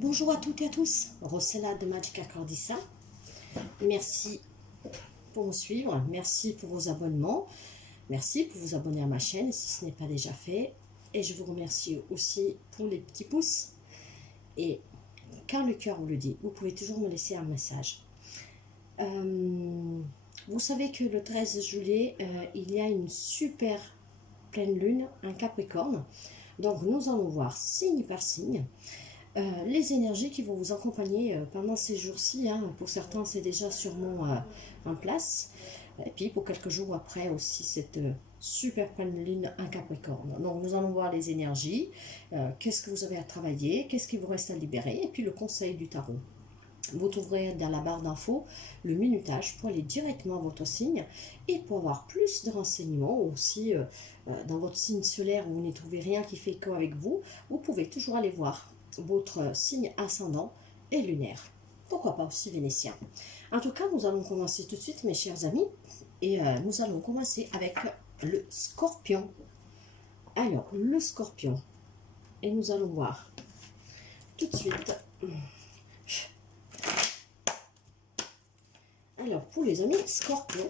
Bonjour à toutes et à tous, Rossella de Magic Accordissa. Merci pour me suivre, merci pour vos abonnements, merci pour vous abonner à ma chaîne si ce n'est pas déjà fait. Et je vous remercie aussi pour les petits pouces. Et quand le cœur vous le dit, vous pouvez toujours me laisser un message. Vous savez que le 13 juillet, il y a une super pleine lune, un Capricorne. Donc nous allons voir signe par signe les énergies qui vont vous accompagner pendant ces jours-ci. Pour certains, c'est déjà sûrement en place. Et puis pour quelques jours après aussi, cette super pleine lune, un Capricorne. Donc nous allons voir les énergies, qu'est-ce que vous avez à travailler, qu'est-ce qui vous reste à libérer, et puis le conseil du tarot. Vous trouverez dans la barre d'infos le minutage pour aller directement à votre signe et pour avoir plus de renseignements aussi dans votre signe solaire où vous n'y trouvez rien qui fait écho avec vous, vous pouvez toujours aller voir votre signe ascendant et lunaire. Pourquoi pas aussi vénitien. En tout cas, nous allons commencer tout de suite, mes chers amis, et nous allons commencer avec le Scorpion. Alors, le Scorpion, et nous allons voir tout de suite. Alors, pour les amis Scorpion,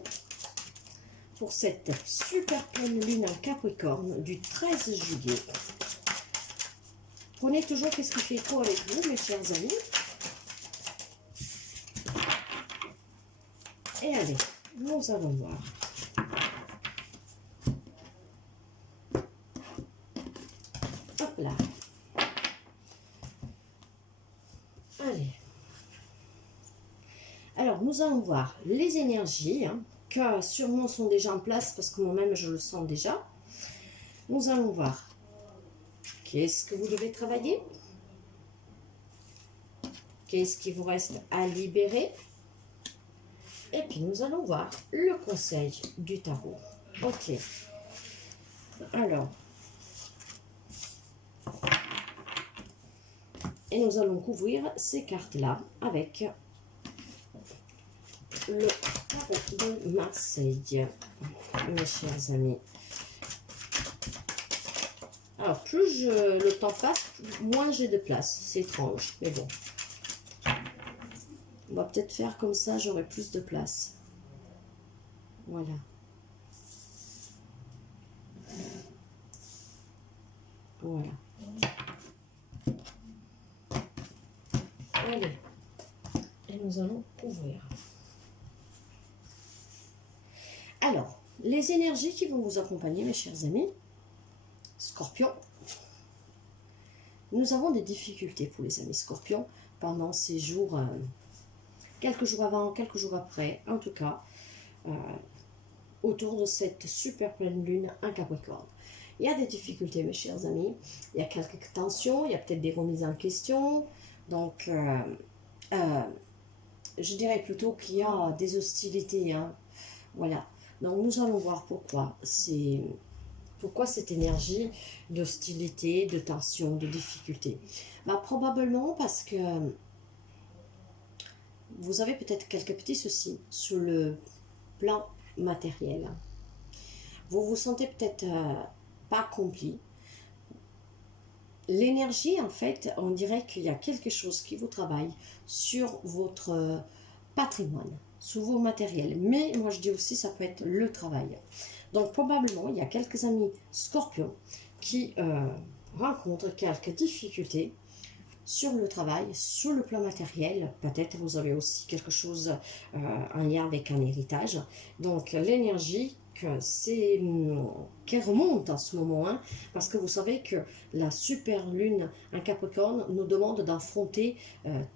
pour cette super pleine lune en Capricorne du 13 juillet, prenez toujours qu'est-ce qui fait écho avec vous, mes chers amis. Et allez, nous allons voir. Hop là. Allez. Alors, nous allons voir les énergies, qui sûrement sont déjà en place, parce que moi-même, je le sens déjà. Nous allons voir qu'est-ce que vous devez travailler, qu'est-ce qui vous reste à libérer, et puis nous allons voir le conseil du tarot. Ok. Alors, et nous allons couvrir ces cartes-là avec le tarot de Marseille, mes chers amis. Alors, plus le temps passe, moins j'ai de place. C'est étrange, mais bon. On va peut-être faire comme ça, j'aurai plus de place. Voilà. Voilà. Allez. Et nous allons ouvrir. Alors, les énergies qui vont vous accompagner, mes chers amis. Scorpion. Nous avons des difficultés pour les amis Scorpions pendant ces jours, quelques jours avant, quelques jours après, en tout cas, autour de cette super pleine lune, un Capricorne. Il y a des difficultés, mes chers amis, il y a quelques tensions, il y a peut-être des remises en question, donc je dirais plutôt qu'il y a des hostilités, voilà. Donc nous allons voir pourquoi cette énergie d'hostilité, de tension, de difficulté. Probablement parce que vous avez peut-être quelques petits soucis sur le plan matériel. Vous vous sentez peut-être pas accompli. L'énergie, en fait, on dirait qu'il y a quelque chose qui vous travaille sur votre patrimoine, sur vos matériels. Mais moi, je dis aussi, ça peut être le travail. Donc, probablement, il y a quelques amis Scorpions qui rencontrent quelques difficultés sur le travail, sur le plan matériel. Peut-être vous avez aussi quelque chose en lien avec un héritage. Donc, l'énergie qui remonte en ce moment, parce que vous savez que la super lune en Capricorne nous demande d'affronter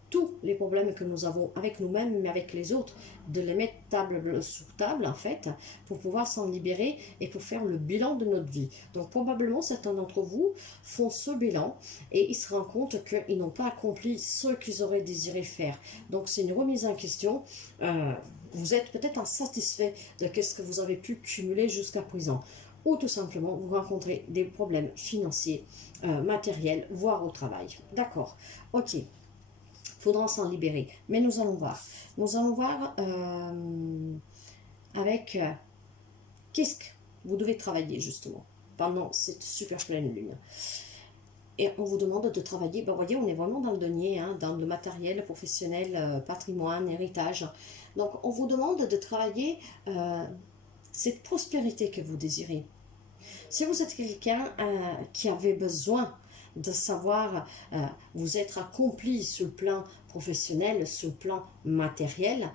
tous les problèmes que nous avons avec nous-mêmes, mais avec les autres, de les mettre table sur table, en fait, pour pouvoir s'en libérer et pour faire le bilan de notre vie. Donc, probablement, certains d'entre vous font ce bilan et ils se rendent compte qu'ils n'ont pas accompli ce qu'ils auraient désiré faire. Donc, c'est une remise en question. Vous êtes peut-être insatisfait de ce que vous avez pu cumuler jusqu'à présent. Ou tout simplement, vous rencontrez des problèmes financiers, matériels, voire au travail. D'accord. Ok. Faudra s'en libérer. Mais nous allons voir. Nous allons voir avec qu'est-ce que vous devez travailler justement pendant cette super pleine lune. Et on vous demande de travailler, ben, vous voyez, on est vraiment dans le denier, hein, dans le matériel, professionnel, patrimoine, héritage. Donc, on vous demande de travailler cette prospérité que vous désirez. Si vous êtes quelqu'un qui avait besoin de savoir vous être accompli sur le plan professionnel, sur le plan matériel,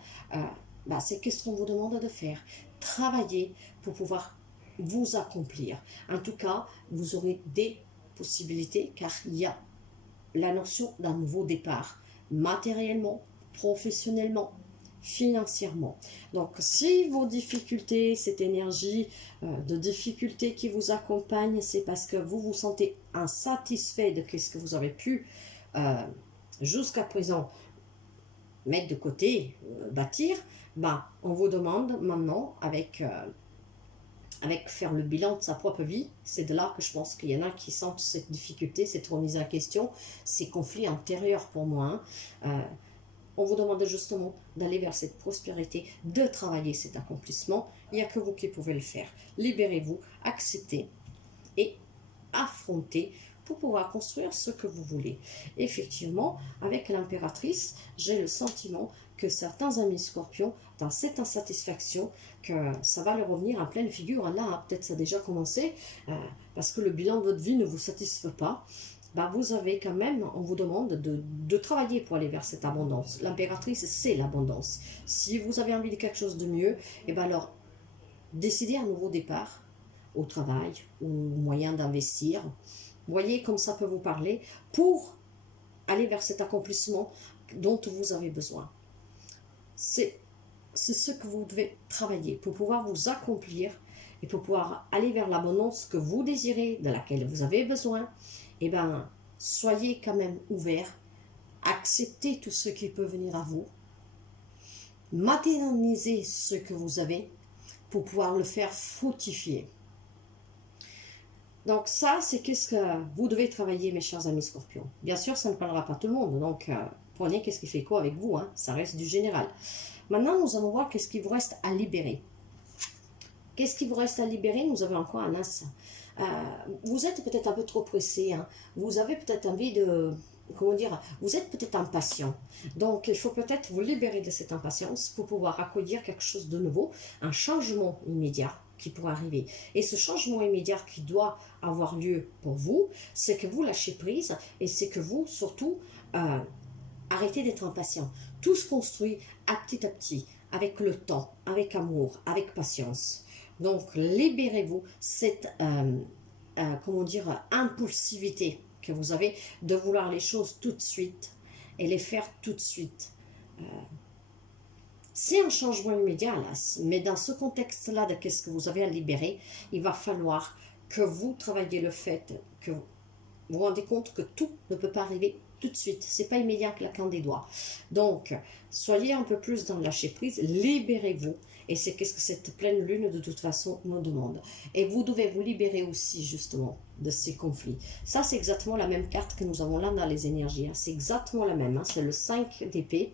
bah, c'est qu'est-ce qu'on vous demande de faire. Travailler pour pouvoir vous accomplir. En tout cas, vous aurez des possibilités car il y a la notion d'un nouveau départ, matériellement, professionnellement, financièrement. Donc, si vos difficultés, cette énergie de difficulté qui vous accompagne, c'est parce que vous vous sentez insatisfait de ce que vous avez pu jusqu'à présent mettre de côté, bâtir, ben, on vous demande maintenant avec faire le bilan de sa propre vie, c'est de là que je pense qu'il y en a qui sentent cette difficulté, cette remise en question, ces conflits intérieurs pour moi. On vous demande justement d'aller vers cette prospérité, de travailler cet accomplissement. Il n'y a que vous qui pouvez le faire. Libérez-vous, acceptez et affrontez pour pouvoir construire ce que vous voulez. Effectivement, avec l'impératrice, j'ai le sentiment que certains amis scorpions, dans cette insatisfaction, que ça va leur revenir en pleine figure. Là, hein, peut-être ça a déjà commencé, parce que le bilan de votre vie ne vous satisfait pas. Bah, vous avez quand même, on vous demande de travailler pour aller vers cette abondance. L'impératrice, c'est l'abondance. Si vous avez envie de quelque chose de mieux, et ben alors, décidez un nouveau départ au travail ou moyen d'investir. Voyez comme ça peut vous parler pour aller vers cet accomplissement dont vous avez besoin. C'est ce que vous devez travailler pour pouvoir vous accomplir et pour pouvoir aller vers l'abondance que vous désirez, de laquelle vous avez besoin. Eh bien, soyez quand même ouverts, acceptez tout ce qui peut venir à vous, matérialisez ce que vous avez pour pouvoir le faire fructifier. Donc ça, c'est qu'est-ce que vous devez travailler, mes chers amis scorpions. Bien sûr, ça ne parlera pas tout le monde, donc prenez qu'est-ce qui fait quoi avec vous, hein, ça reste du général. Maintenant, nous allons voir qu'est-ce qui vous reste à libérer. Qu'est-ce qui vous reste à libérer? Nous avons encore un as. Vous êtes peut-être un peu trop pressé, hein. Vous avez peut-être envie de, comment dire, vous êtes peut-être impatient. Donc, il faut peut-être vous libérer de cette impatience pour pouvoir accueillir quelque chose de nouveau, un changement immédiat qui pourrait arriver. Et ce changement immédiat qui doit avoir lieu pour vous, c'est que vous lâchez prise et c'est que vous, surtout, arrêtez d'être impatient. Tout se construit à petit, avec le temps, avec amour, avec patience. Donc, libérez-vous cette, comment dire, impulsivité que vous avez de vouloir les choses tout de suite et les faire tout de suite. C'est un changement immédiat, là, mais dans ce contexte-là de qu'est-ce que vous avez à libérer, il va falloir que vous travailliez le fait que vous vous rendez compte que tout ne peut pas arriver tout de suite. C'est pas immédiat, claquant des doigts. Donc, soyez un peu plus dans le lâcher prise, libérez-vous. Et c'est qu'est-ce que cette pleine lune, de toute façon, nous demande. Et vous devez vous libérer aussi, justement, de ces conflits. Ça, c'est exactement la même carte que nous avons là dans les énergies. Hein. C'est exactement la même. Hein. C'est le 5 d'épée.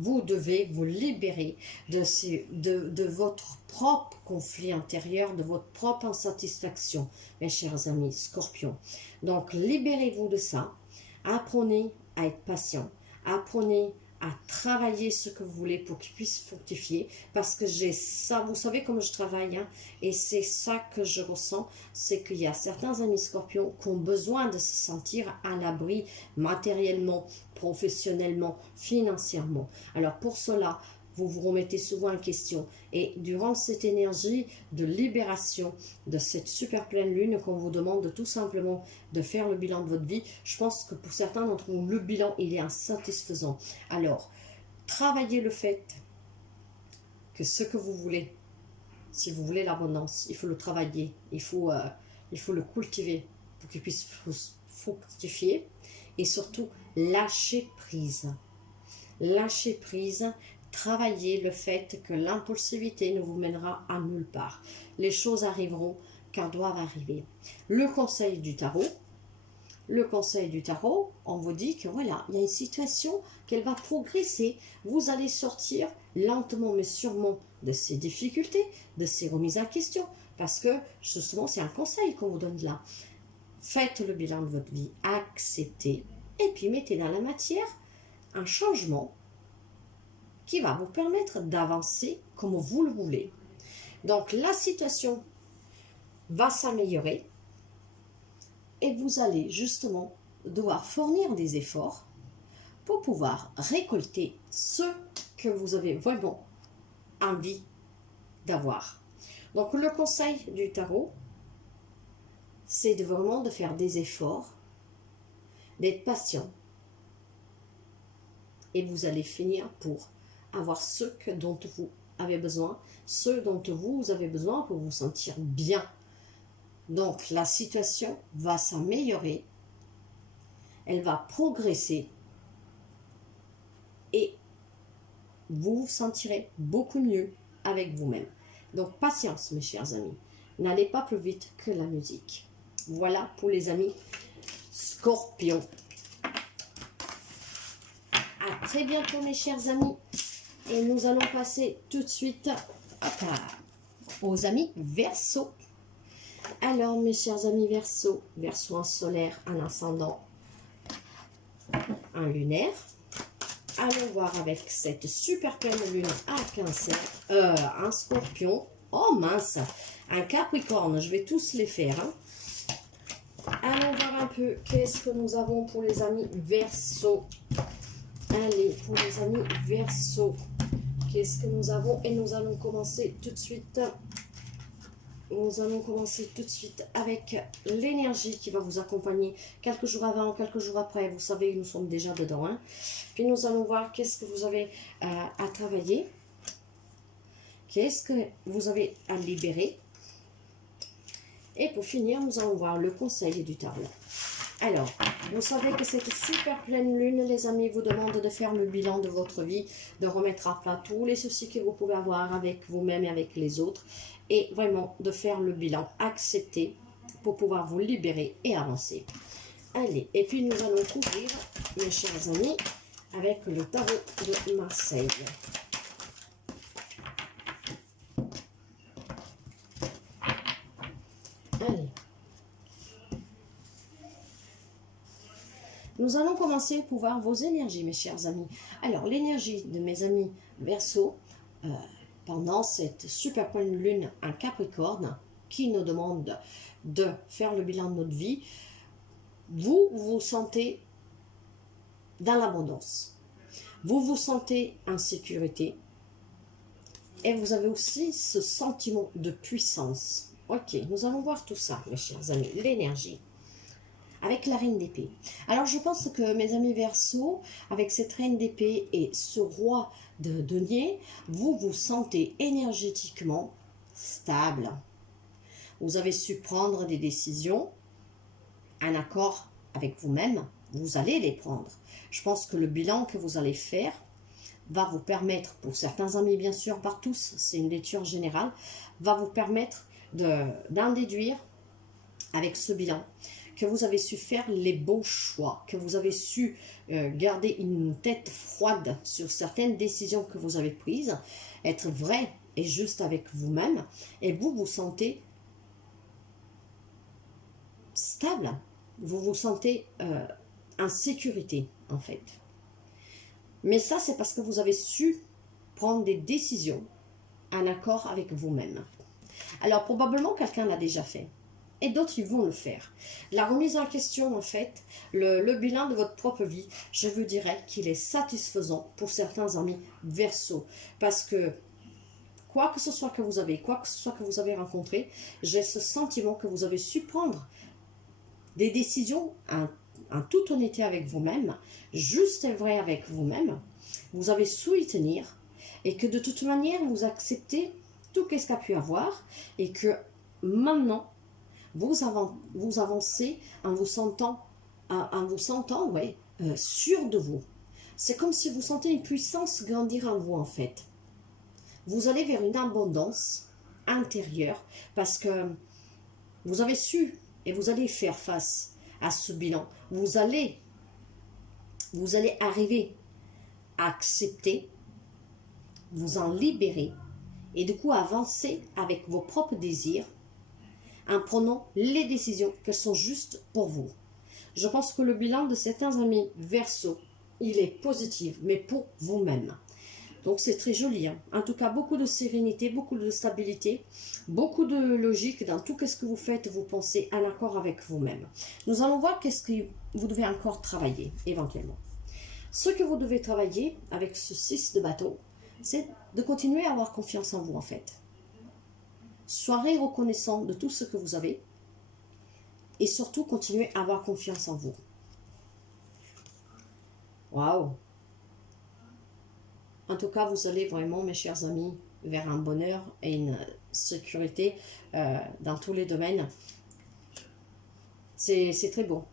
Vous devez vous libérer de votre propre conflit intérieur, de votre propre insatisfaction, mes chers amis scorpions. Donc, libérez-vous de ça. Apprenez à être patient. Apprenez à travailler ce que vous voulez pour qu'il puisse fructifier. Parce que j'ai ça, vous savez comment je travaille, hein, et c'est ça que je ressens, c'est qu'il y a certains amis scorpions qui ont besoin de se sentir à l'abri matériellement, professionnellement, financièrement. Alors pour cela, vous vous remettez souvent en question. Et durant cette énergie de libération de cette super pleine lune qu'on vous demande tout simplement de faire le bilan de votre vie, je pense que pour certains d'entre vous, le bilan, il est insatisfaisant. Alors, travaillez le fait que ce que vous voulez, si vous voulez l'abondance, il faut le travailler, il faut le cultiver pour qu'il puisse fructifier. Et surtout, lâcher prise. Lâcher prise. Travaillez le fait que l'impulsivité ne vous mènera à nulle part. Les choses arriveront quand doivent arriver. Le conseil du tarot, on vous dit que voilà, il y a une situation qu'elle va progresser. Vous allez sortir lentement mais sûrement de ces difficultés, de ces remises en question. Parce que justement, c'est un conseil qu'on vous donne là. faites le bilan de votre vie, acceptez, et puis mettez dans la matière un changement qui va vous permettre d'avancer comme vous le voulez. Donc la situation va s'améliorer et vous allez justement devoir fournir des efforts pour pouvoir récolter ce que vous avez vraiment envie d'avoir. Donc le conseil du tarot, c'est vraiment de faire des efforts, d'être patient, et vous allez finir pour avoir ce dont vous avez besoin, ce dont vous avez besoin pour vous sentir bien. Donc la situation va s'améliorer, elle va progresser et vous vous sentirez beaucoup mieux avec vous-même. Donc patience mes chers amis, n'allez pas plus vite que la musique. Voilà pour les amis Scorpions. À très bientôt mes chers amis. Et nous allons passer tout de suite aux amis Verseau. Alors mes chers amis Verseau, Verseau en solaire, en ascendant, en lunaire. Allons voir avec cette super pleine lune à Cancer, un Scorpion, oh mince, un Capricorne, je vais tous les faire. Hein. Allons voir un peu qu'est-ce que nous avons pour les amis Verseau. Allez, pour les amis Verseau, qu'est-ce que nous avons? Et nous allons commencer tout de suite. Nous allons commencer tout de suite avec l'énergie qui va vous accompagner quelques jours avant, quelques jours après. Vous savez, nous sommes déjà dedans. Hein. Puis nous allons voir qu'est-ce que vous avez à travailler. Qu'est-ce que vous avez à libérer. Et pour finir, nous allons voir le conseil du tarot. Alors, vous savez que cette super pleine lune, les amis, vous demande de faire le bilan de votre vie, de remettre à plat tous les soucis que vous pouvez avoir avec vous-même et avec les autres, et vraiment de faire le bilan, accepter pour pouvoir vous libérer et avancer. Allez, et puis nous allons couvrir, mes chers amis, avec le tarot de Marseille. Allez. Nous allons commencer pour voir vos énergies, mes chers amis. Alors, l'énergie de mes amis Verseau, pendant cette super pleine lune en Capricorne, qui nous demande de faire le bilan de notre vie, vous vous sentez dans l'abondance. Vous vous sentez en sécurité. Et vous avez aussi ce sentiment de puissance. Ok, nous allons voir tout ça, mes chers amis. L'énergie. Avec la reine d'épée. Alors je pense que mes amis Verseau, avec cette reine d'épée et ce roi de denier, vous vous sentez énergétiquement stable. Vous avez su prendre des décisions en accord avec vous-même. Vous allez les prendre. Je pense que le bilan que vous allez faire va vous permettre, pour certains amis bien sûr, par tous, c'est une lecture générale, va vous permettre d'en déduire avec ce bilan que vous avez su faire les bons choix, que vous avez su garder une tête froide sur certaines décisions que vous avez prises, être vrai et juste avec vous-même, et vous vous sentez stable, vous vous sentez en sécurité en fait. Mais ça, c'est parce que vous avez su prendre des décisions en accord avec vous-même. Alors, probablement, quelqu'un l'a déjà fait. Et d'autres, ils vont le faire. La remise en question, en fait, le bilan de votre propre vie, je vous dirais qu'il est satisfaisant pour certains amis Verseau. Parce que, quoi que ce soit que vous avez rencontré, j'ai ce sentiment que vous avez su prendre des décisions en toute honnêteté avec vous-même, juste et vrai avec vous-même. Vous avez su y tenir et que de toute manière, vous acceptez tout ce qu'il y a pu avoir et que maintenant, vous avancez en vous sentant, sûr de vous. C'est comme si vous sentez une puissance grandir en vous en fait. Vous allez vers une abondance intérieure parce que vous avez su et vous allez faire face à ce bilan. Vous allez arriver à accepter, vous en libérer et du coup avancer avec vos propres désirs en prenant les décisions qui sont justes pour vous. Je pense que le bilan de certains amis Verseau, il est positif, mais pour vous-même. Donc c'est très joli. Hein. En tout cas, beaucoup de sérénité, beaucoup de stabilité, beaucoup de logique dans tout ce que vous faites, vous pensez en accord avec vous-même. Nous allons voir qu'est-ce que vous devez encore travailler, éventuellement. Ce que vous devez travailler avec ce 6 de bâton, c'est de continuer à avoir confiance en vous, en fait. Soyez reconnaissant de tout ce que vous avez et surtout continuez à avoir confiance en vous. Waouh! En tout cas, vous allez vraiment, mes chers amis, vers un bonheur et une sécurité dans tous les domaines. C'est très beau.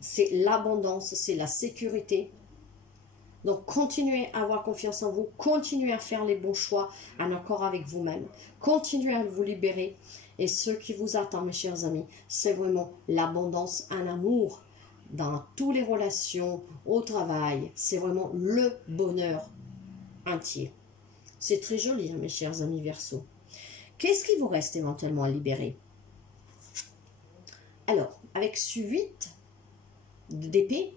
C'est l'abondance, c'est la sécurité. Donc, continuez à avoir confiance en vous, continuez à faire les bons choix en accord avec vous-même, continuez à vous libérer. Et ce qui vous attend, mes chers amis, c'est vraiment l'abondance en amour dans toutes les relations, au travail. C'est vraiment le bonheur entier. C'est très joli, hein, mes chers amis Verseau. Qu'est-ce qui vous reste éventuellement à libérer? Alors, avec ce 8 d'épée,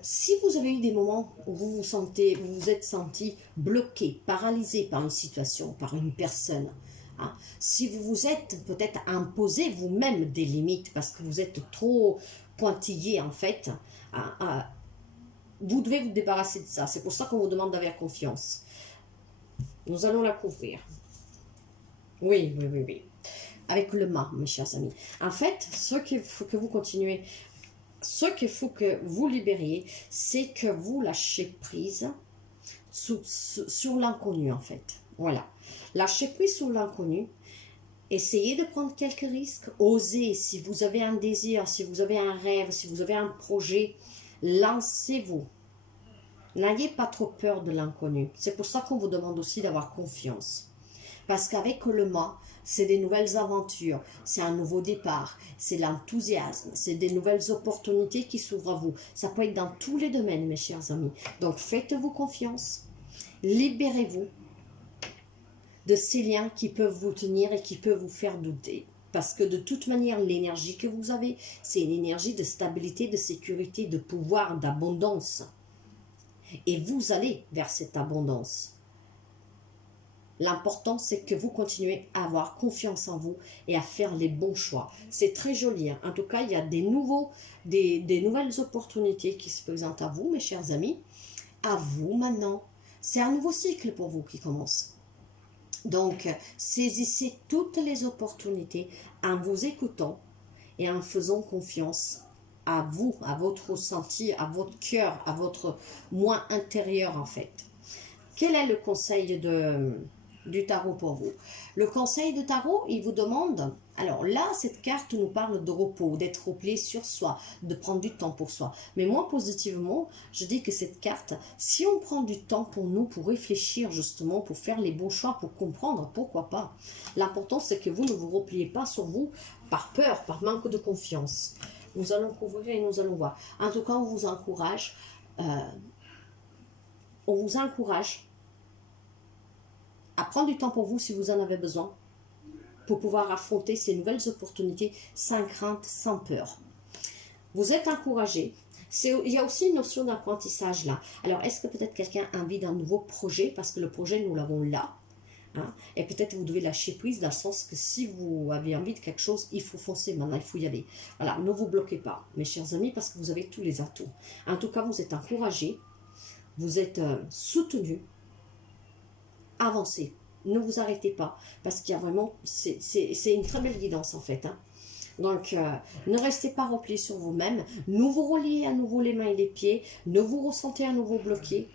si vous avez eu des moments où vous vous êtes senti bloqué, paralysé par une situation, par une personne, hein, si vous vous êtes peut-être imposé vous-même des limites parce que vous êtes trop pointillé en fait, vous devez vous débarrasser de ça. C'est pour ça qu'on vous demande d'avoir confiance. Nous allons la couvrir. Oui. Avec le mât, mes chers amis. En fait, ce qu'il faut que vous continuez, ce qu'il faut que vous libériez, c'est que vous lâchez prise sur l'inconnu, en fait. Voilà. Lâchez prise sur l'inconnu. Essayez de prendre quelques risques. Osez. Si vous avez un désir, si vous avez un rêve, si vous avez un projet, lancez-vous. N'ayez pas trop peur de l'inconnu. C'est pour ça qu'on vous demande aussi d'avoir confiance. Parce qu'avec le mât, c'est des nouvelles aventures, c'est un nouveau départ, c'est l'enthousiasme, c'est des nouvelles opportunités qui s'ouvrent à vous. Ça peut être dans tous les domaines, mes chers amis. Donc faites-vous confiance, libérez-vous de ces liens qui peuvent vous tenir et qui peuvent vous faire douter. Parce que de toute manière, l'énergie que vous avez, c'est une énergie de stabilité, de sécurité, de pouvoir, d'abondance. Et vous allez vers cette abondance. L'important, c'est que vous continuez à avoir confiance en vous et à faire les bons choix. C'est très joli. Hein. En tout cas, il y a des nouvelles opportunités qui se présentent à vous, mes chers amis. À vous maintenant. C'est un nouveau cycle pour vous qui commence. Donc, saisissez toutes les opportunités en vous écoutant et en faisant confiance à vous, à votre ressenti, à votre cœur, à votre moi intérieur en fait. Quel est le conseil du tarot pour vous? Le conseil de tarot, il vous demande, alors là, cette carte nous parle de repos, d'être replié sur soi, de prendre du temps pour soi. Mais moi, positivement, je dis que cette carte, si on prend du temps pour nous, pour réfléchir justement, pour faire les bons choix, pour comprendre, pourquoi pas. L'important, c'est que vous ne vous repliez pas sur vous par peur, par manque de confiance. Nous allons couvrir et nous allons voir. En tout cas, on vous encourage à prendre du temps pour vous si vous en avez besoin, pour pouvoir affronter ces nouvelles opportunités sans crainte, sans peur. Vous êtes encouragé. Il y a aussi une notion d'apprentissage là. Alors, est-ce que peut-être quelqu'un a envie d'un nouveau projet, parce que le projet, nous l'avons là. Hein, et peut-être vous devez lâcher prise dans le sens que si vous avez envie de quelque chose, il faut foncer maintenant, il faut y aller. Voilà, ne vous bloquez pas, mes chers amis, parce que vous avez tous les atouts. En tout cas, vous êtes encouragés, vous êtes soutenus. Avancez, ne vous arrêtez pas, parce qu'il y a vraiment, c'est une très belle guidance en fait. Hein. Donc, ne restez pas repliés sur vous-même, ne vous reliez à nouveau les mains et les pieds, ne vous ressentez à nouveau bloqué.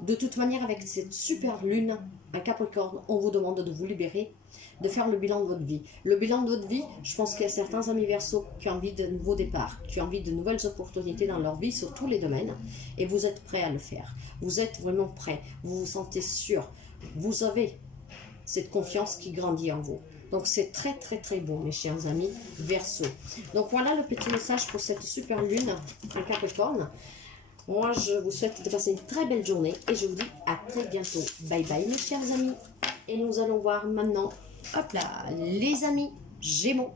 De toute manière, avec cette super lune, un Capricorne, on vous demande de vous libérer, de faire le bilan de votre vie. Le bilan de votre vie, je pense qu'il y a certains amis Verseau qui ont envie de nouveaux départs, qui ont envie de nouvelles opportunités dans leur vie sur tous les domaines, et vous êtes prêts à le faire. Vous êtes vraiment prêts, vous vous sentez sûr, vous avez cette confiance qui grandit en vous. Donc c'est très très très beau, mes chers amis Verseau. Donc voilà le petit message pour cette super lune, un Capricorne. Moi, je vous souhaite de passer une très belle journée et je vous dis à très bientôt. Bye bye, mes chers amis. Et nous allons voir maintenant, hop là, les amis. Gémeaux.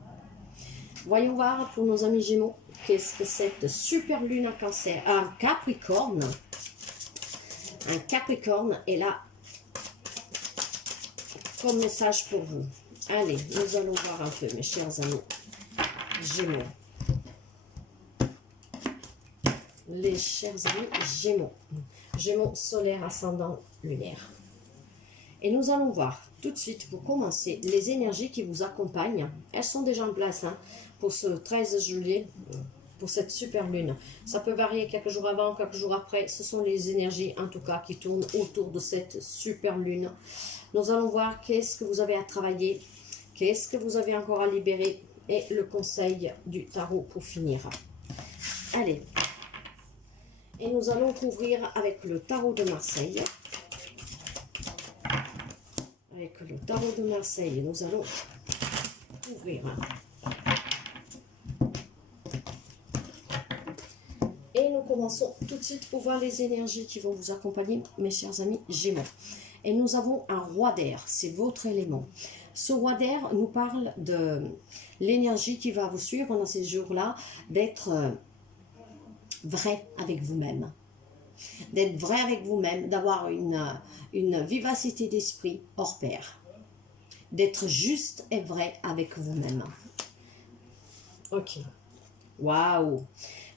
Voyons voir pour nos amis Gémeaux, qu'est-ce que cette super lune en Cancer, un Capricorne. Un Capricorne est là comme message pour vous. Allez, nous allons voir un peu, mes chers amis Gémeaux. Les chers amis Gémeaux. Gémeaux solaire, ascendant, lunaire. Et nous allons voir tout de suite, pour commencer, les énergies qui vous accompagnent. Elles sont déjà en place pour ce 13 juillet, pour cette super lune. Ça peut varier quelques jours avant, quelques jours après. Ce sont les énergies, en tout cas, qui tournent autour de cette super lune. Nous allons voir qu'est-ce que vous avez à travailler, qu'est-ce que vous avez encore à libérer, et le conseil du tarot pour finir. Allez. Et nous allons couvrir avec le tarot de Marseille. Avec le tarot de Marseille, nous allons couvrir. Et nous commençons tout de suite pour voir les énergies qui vont vous accompagner, mes chers amis Gémeaux. Et nous avons un roi d'air, c'est votre élément. Ce roi d'air nous parle de l'énergie qui va vous suivre pendant ces jours-là, d'être vrai avec vous-même. D'être vrai avec vous-même, d'avoir une vivacité d'esprit hors pair. D'être juste et vrai avec vous-même. Ok. Waouh!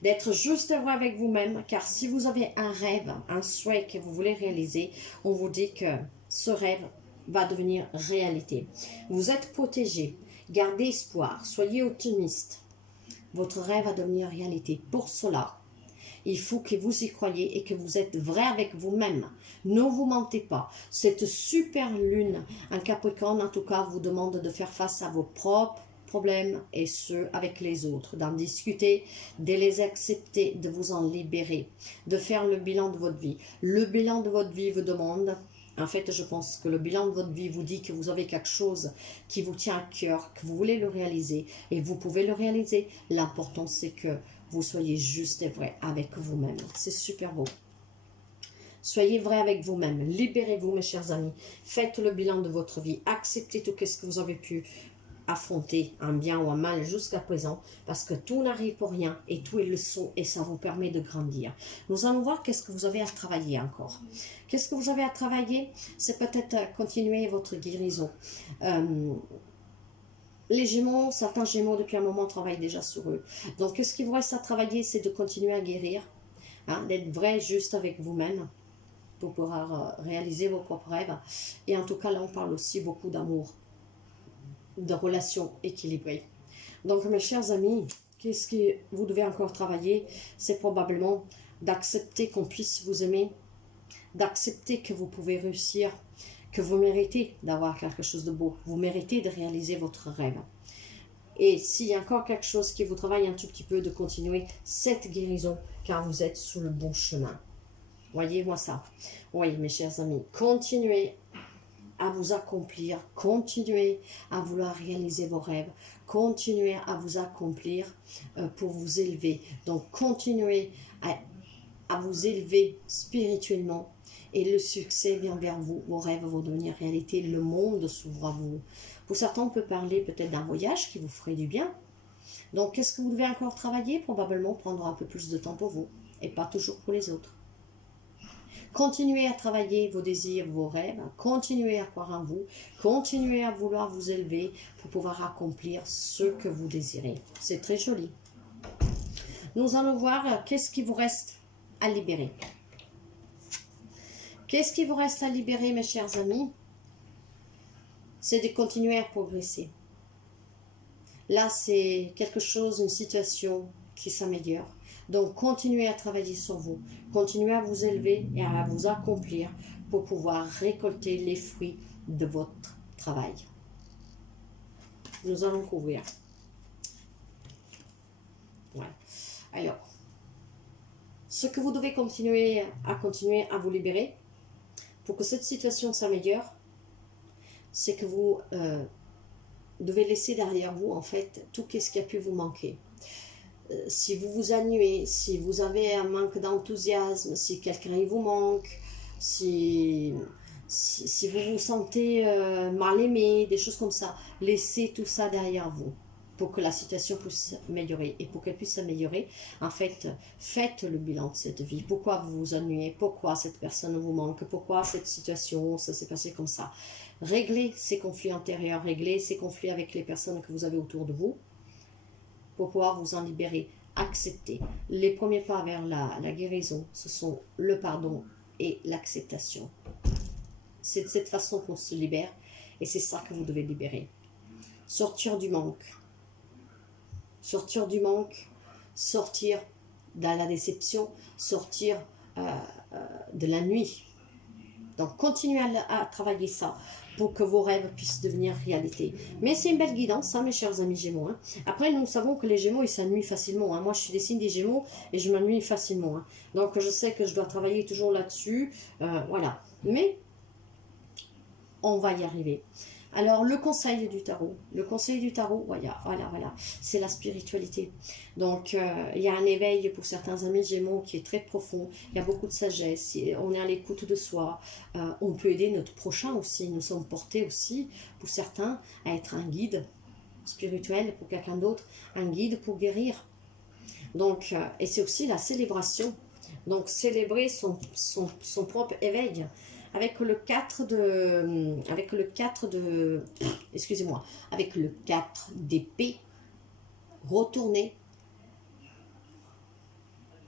D'être juste et vrai avec vous-même, car si vous avez un rêve, un souhait que vous voulez réaliser, on vous dit que ce rêve va devenir réalité. Vous êtes protégé, gardez espoir, soyez optimiste. Votre rêve va devenir réalité. Pour cela, il faut que vous y croyez et que vous êtes vrai avec vous-même. Ne vous mentez pas. Cette super lune, un Capricorne en tout cas, vous demande de faire face à vos propres problèmes et ceux avec les autres, d'en discuter, de les accepter, de vous en libérer, de faire le bilan de votre vie. Le bilan de votre vie vous demande, en fait je pense que le bilan de votre vie vous dit que vous avez quelque chose qui vous tient à cœur, que vous voulez le réaliser et vous pouvez le réaliser. L'important c'est que vous soyez juste et vrai avec vous-même. C'est super beau. Soyez vrai avec vous-même. Libérez-vous, mes chers amis. Faites le bilan de votre vie. Acceptez tout ce que vous avez pu affronter, en bien ou en mal, jusqu'à présent. Parce que tout n'arrive pour rien et tout est leçon et ça vous permet de grandir. Nous allons voir qu'est-ce que vous avez à travailler encore. Qu'est-ce que vous avez à travailler? C'est peut-être continuer votre guérison. Les Gémeaux, certains Gémeaux depuis un moment travaillent déjà sur eux. Donc, ce qu'il vous reste à travailler, c'est de continuer à guérir, d'être vrai, juste avec vous-même pour pouvoir réaliser vos propres rêves. Et en tout cas, là, on parle aussi beaucoup d'amour, de relations équilibrées. Donc, mes chers amis, qu'est-ce que vous devez encore travailler? C'est probablement d'accepter qu'on puisse vous aimer, d'accepter que vous pouvez réussir, que vous méritez d'avoir quelque chose de beau, vous méritez de réaliser votre rêve. Et s'il y a encore quelque chose qui vous travaille un tout petit peu, de continuer cette guérison, car vous êtes sur le bon chemin. Voyez-moi ça. Oui, mes chers amis, continuez à vous accomplir, continuez à vouloir réaliser vos rêves, continuez à vous accomplir pour vous élever. Donc, continuez à vous élever spirituellement. Et le succès vient vers vous, vos rêves vont devenir réalité, le monde s'ouvre à vous. Pour certains, on peut parler peut-être d'un voyage qui vous ferait du bien. Donc, qu'est-ce que vous devez encore travailler? Probablement prendre un peu plus de temps pour vous, et pas toujours pour les autres. Continuez à travailler vos désirs, vos rêves, continuez à croire en vous, continuez à vouloir vous élever pour pouvoir accomplir ce que vous désirez. C'est très joli. Nous allons voir qu'est-ce qui vous reste à libérer. Qu'est-ce qui vous reste à libérer, mes chers amis? C'est de continuer à progresser. Là, c'est quelque chose, une situation qui s'améliore. Donc, continuez à travailler sur vous. Continuez à vous élever et à vous accomplir pour pouvoir récolter les fruits de votre travail. Nous allons couvrir. Ouais. Alors, ce que vous devez continuer à vous libérer, pour que cette situation s'améliore, c'est que vous devez laisser derrière vous, en fait, tout ce qui a pu vous manquer. Si vous vous ennuyez, si vous avez un manque d'enthousiasme, si quelqu'un vous manque, si si vous vous sentez mal aimé, des choses comme ça, laissez tout ça derrière vous pour que la situation puisse améliorer. Et pour qu'elle puisse s'améliorer, en fait, faites le bilan de cette vie. Pourquoi vous vous ennuyez? Pourquoi cette personne vous manque? Pourquoi cette situation, ça s'est passé comme ça? Réglez ces conflits intérieurs, réglez ces conflits avec les personnes que vous avez autour de vous pour pouvoir vous en libérer. Accepter. Les premiers pas vers la guérison, ce sont le pardon et l'acceptation. C'est de cette façon qu'on se libère et c'est ça que vous devez libérer. Sortir du manque. Sortir du manque, sortir de la déception, sortir de la nuit. Donc, continuez à travailler ça pour que vos rêves puissent devenir réalité. Mais c'est une belle guidance, hein, mes chers amis Gémeaux. Hein. Après, nous savons que les Gémeaux, ils s'ennuient facilement. Hein. Moi, je suis des signes des Gémeaux et je m'ennuie facilement. Hein. Donc, je sais que je dois travailler toujours là-dessus. Voilà. Mais, on va y arriver. Alors, le conseil du tarot. Le conseil du tarot, voilà, c'est la spiritualité. Donc, il y a un éveil pour certains amis Gémeaux qui est très profond. Il y a beaucoup de sagesse. On est à l'écoute de soi. On peut aider notre prochain aussi. Nous sommes portés aussi, pour certains, à être un guide spirituel pour quelqu'un d'autre, un guide pour guérir. Donc, et c'est aussi la célébration. Donc, célébrer son propre éveil. Avec le 4 d'épée, retourner.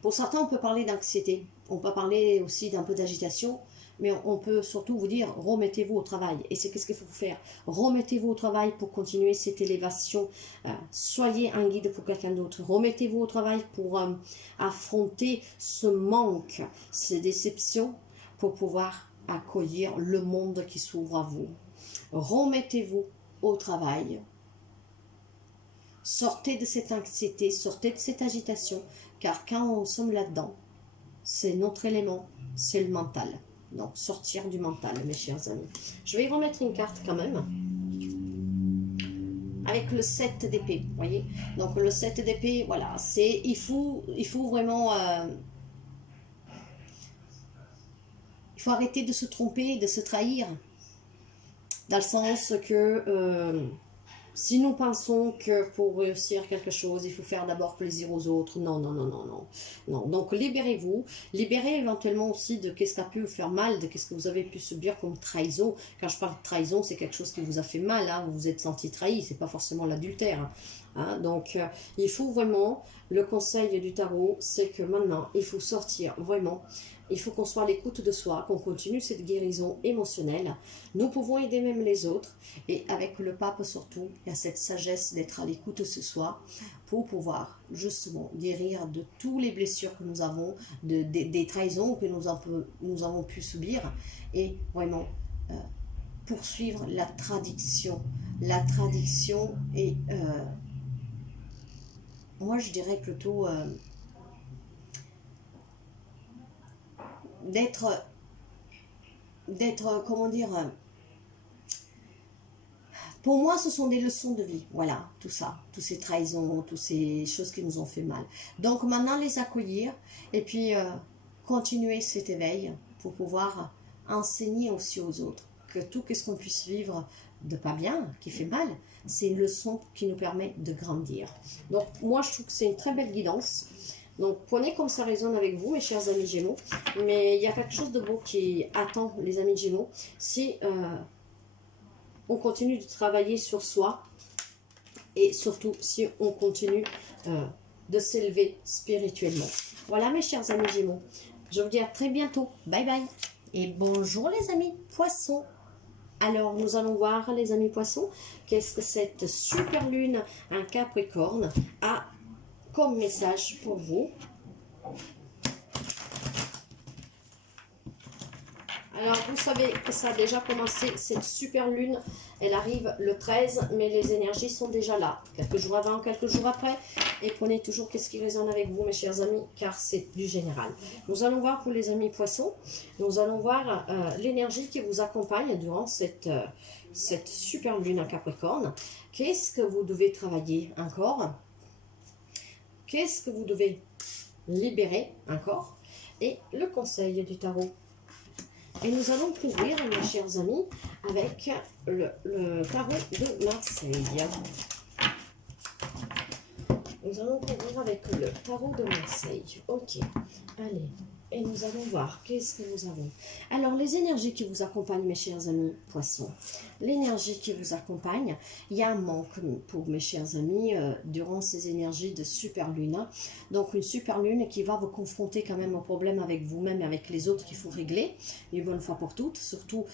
Pour certains, on peut parler d'anxiété, on peut parler aussi d'un peu d'agitation, mais on peut surtout vous dire, remettez-vous au travail. Et c'est qu'est-ce qu'il faut faire? Remettez-vous au travail pour continuer cette élévation. Soyez un guide pour quelqu'un d'autre. Remettez-vous au travail pour affronter ce manque, ces déceptions, pour pouvoir accueillir le monde qui s'ouvre à vous. Remettez-vous au travail. Sortez de cette anxiété, sortez de cette agitation, car quand on sommes là-dedans, c'est notre élément, c'est le mental. Donc, sortir du mental, mes chers amis. Je vais y remettre une carte quand même. Avec le 7 d'épée, vous voyez. Donc, le 7 d'épée, voilà, c'est, il faut vraiment... il faut arrêter de se tromper, de se trahir. Dans le sens que si nous pensons que pour réussir quelque chose, il faut faire d'abord plaisir aux autres, non. Donc libérez-vous, libérez éventuellement aussi de qu'est-ce qui a pu vous faire mal, de qu'est-ce que vous avez pu subir comme trahison. Quand je parle de trahison, c'est quelque chose qui vous a fait mal, hein, vous vous êtes senti trahi, c'est pas forcément l'adultère. Hein, donc il faut vraiment, le conseil du tarot, c'est que maintenant, il faut sortir vraiment. Il faut qu'on soit à l'écoute de soi, qu'on continue cette guérison émotionnelle. Nous pouvons aider même les autres. Et avec le pape surtout, il y a cette sagesse d'être à l'écoute de soi pour pouvoir justement guérir de toutes les blessures que nous avons, des trahisons que nous avons pu subir. Et vraiment poursuivre la tradition. La tradition est, moi je dirais plutôt... d'être, comment dire, pour moi, ce sont des leçons de vie, voilà, tout ça, toutes ces trahisons, toutes ces choses qui nous ont fait mal. Donc maintenant, les accueillir et puis continuer cet éveil pour pouvoir enseigner aussi aux autres que tout ce qu'on puisse vivre de pas bien, qui fait mal, c'est une leçon qui nous permet de grandir. Donc moi, je trouve que c'est une très belle guidance. Donc, prenez comme ça résonne avec vous, mes chers amis Gémeaux. Mais il y a quelque chose de beau qui attend les amis Gémeaux. Si on continue de travailler sur soi et surtout si on continue de s'élever spirituellement. Voilà, mes chers amis Gémeaux. Je vous dis à très bientôt. Bye bye. Et bonjour les amis Poissons. Alors, nous allons voir, les amis Poissons, qu'est-ce que cette super lune, un Capricorne, a comme message pour vous. Alors, vous savez que ça a déjà commencé, cette super lune, elle arrive le 13, mais les énergies sont déjà là, quelques jours avant, quelques jours après, et prenez toujours qu'est-ce qui résonne avec vous, mes chers amis, car c'est du général. Nous allons voir pour les amis Poissons, nous allons voir l'énergie qui vous accompagne durant cette super lune en Capricorne. Qu'est-ce que vous devez travailler encore? Qu'est-ce que vous devez libérer encore? Et le conseil du tarot. Et nous allons couvrir, mes chers amis, avec le tarot de Marseille. Nous allons couvrir avec le tarot de Marseille. Ok, allez. Et nous allons voir, qu'est-ce que nous avons. Alors, les énergies qui vous accompagnent, mes chers amis poissons. L'énergie qui vous accompagne, il y a un manque pour mes chers amis durant ces énergies de super lune. Hein. Donc, une super lune qui va vous confronter quand même au problème avec vous-même et avec les autres qu'il faut régler, une bonne fois pour toutes. Surtout,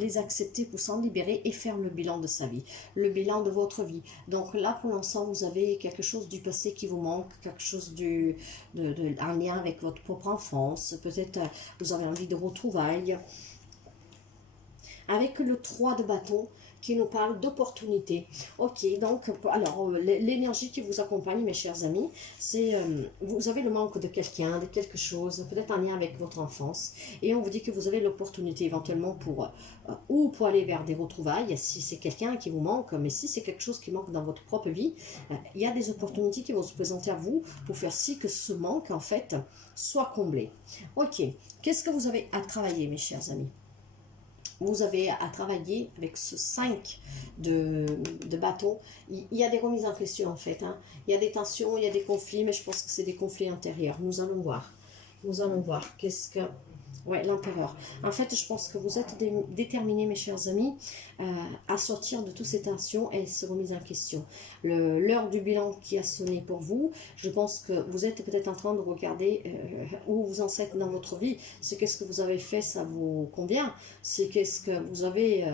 les accepter pour s'en libérer et faire le bilan de sa vie, le bilan de votre vie. Donc là, pour l'instant, vous avez quelque chose du passé qui vous manque, quelque chose en lien avec votre propre enfance, peut-être vous avez envie de retrouvailles. Avec le 3 de bâton qui nous parle d'opportunités. Ok, donc, alors, l'énergie qui vous accompagne, mes chers amis, c'est, vous avez le manque de quelqu'un, de quelque chose, peut-être en lien avec votre enfance, et on vous dit que vous avez l'opportunité éventuellement ou pour aller vers des retrouvailles, si c'est quelqu'un qui vous manque, mais si c'est quelque chose qui manque dans votre propre vie, il y a des opportunités qui vont se présenter à vous pour faire si que ce manque, en fait, soit comblé. Ok, qu'est-ce que vous avez à travailler, mes chers amis? Vous avez à travailler avec ce 5 de bâton. Il y a des remises en question en fait. Hein. Il y a des tensions, il y a des conflits, mais je pense que c'est des conflits intérieurs. Nous allons voir. Nous allons voir. Qu'est-ce que... Ouais, l'empereur. En fait, je pense que vous êtes déterminés, mes chers amis, à sortir de toutes ces tensions et ces remises en question. L'heure du bilan qui a sonné pour vous, je pense que vous êtes peut-être en train de regarder où vous en êtes dans votre vie. C'est qu'est-ce que vous avez fait, ça vous convient. C'est qu'est-ce que vous avez...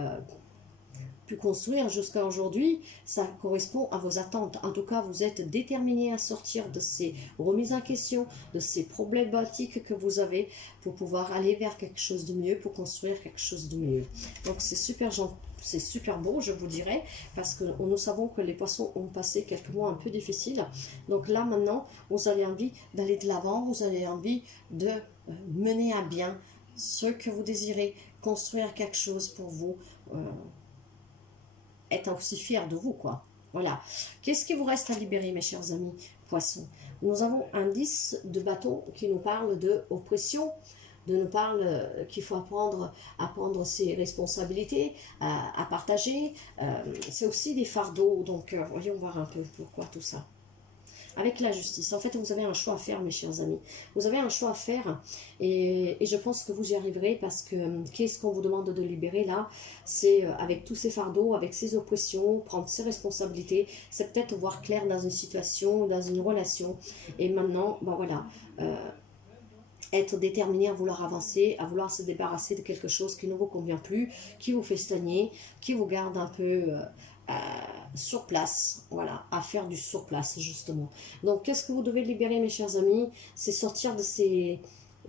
pu construire jusqu'à aujourd'hui, ça correspond à vos attentes. En tout cas, vous êtes déterminé à sortir de ces remises en question, de ces problématiques que vous avez pour pouvoir aller vers quelque chose de mieux, pour construire quelque chose de mieux. Donc, c'est super beau, je vous dirais, parce que nous savons que les poissons ont passé quelques mois un peu difficiles. Donc là, maintenant, vous avez envie d'aller de l'avant, vous avez envie de mener à bien ce que vous désirez, construire quelque chose pour vous, être aussi fier de vous, quoi. Voilà. Qu'est-ce qui vous reste à libérer, mes chers amis poissons? Nous avons un 10 de bâton qui nous parle de oppression, de nous parle qu'il faut apprendre à prendre ses responsabilités, à partager. C'est aussi des fardeaux, donc voyons voir un peu pourquoi tout ça. Avec la justice. En fait, vous avez un choix à faire, mes chers amis. Vous avez un choix à faire et je pense que vous y arriverez parce que qu'est-ce qu'on vous demande de libérer là? C'est avec tous ces fardeaux, avec ces oppressions, prendre ses responsabilités. C'est peut-être voir clair dans une situation, dans une relation. Et maintenant, ben voilà, être déterminé à vouloir avancer, à vouloir se débarrasser de quelque chose qui ne vous convient plus, qui vous fait stagner, qui vous garde un peu... sur place, voilà, à faire du sur place justement. Donc qu'est-ce que vous devez libérer, mes chers amis? C'est sortir de ces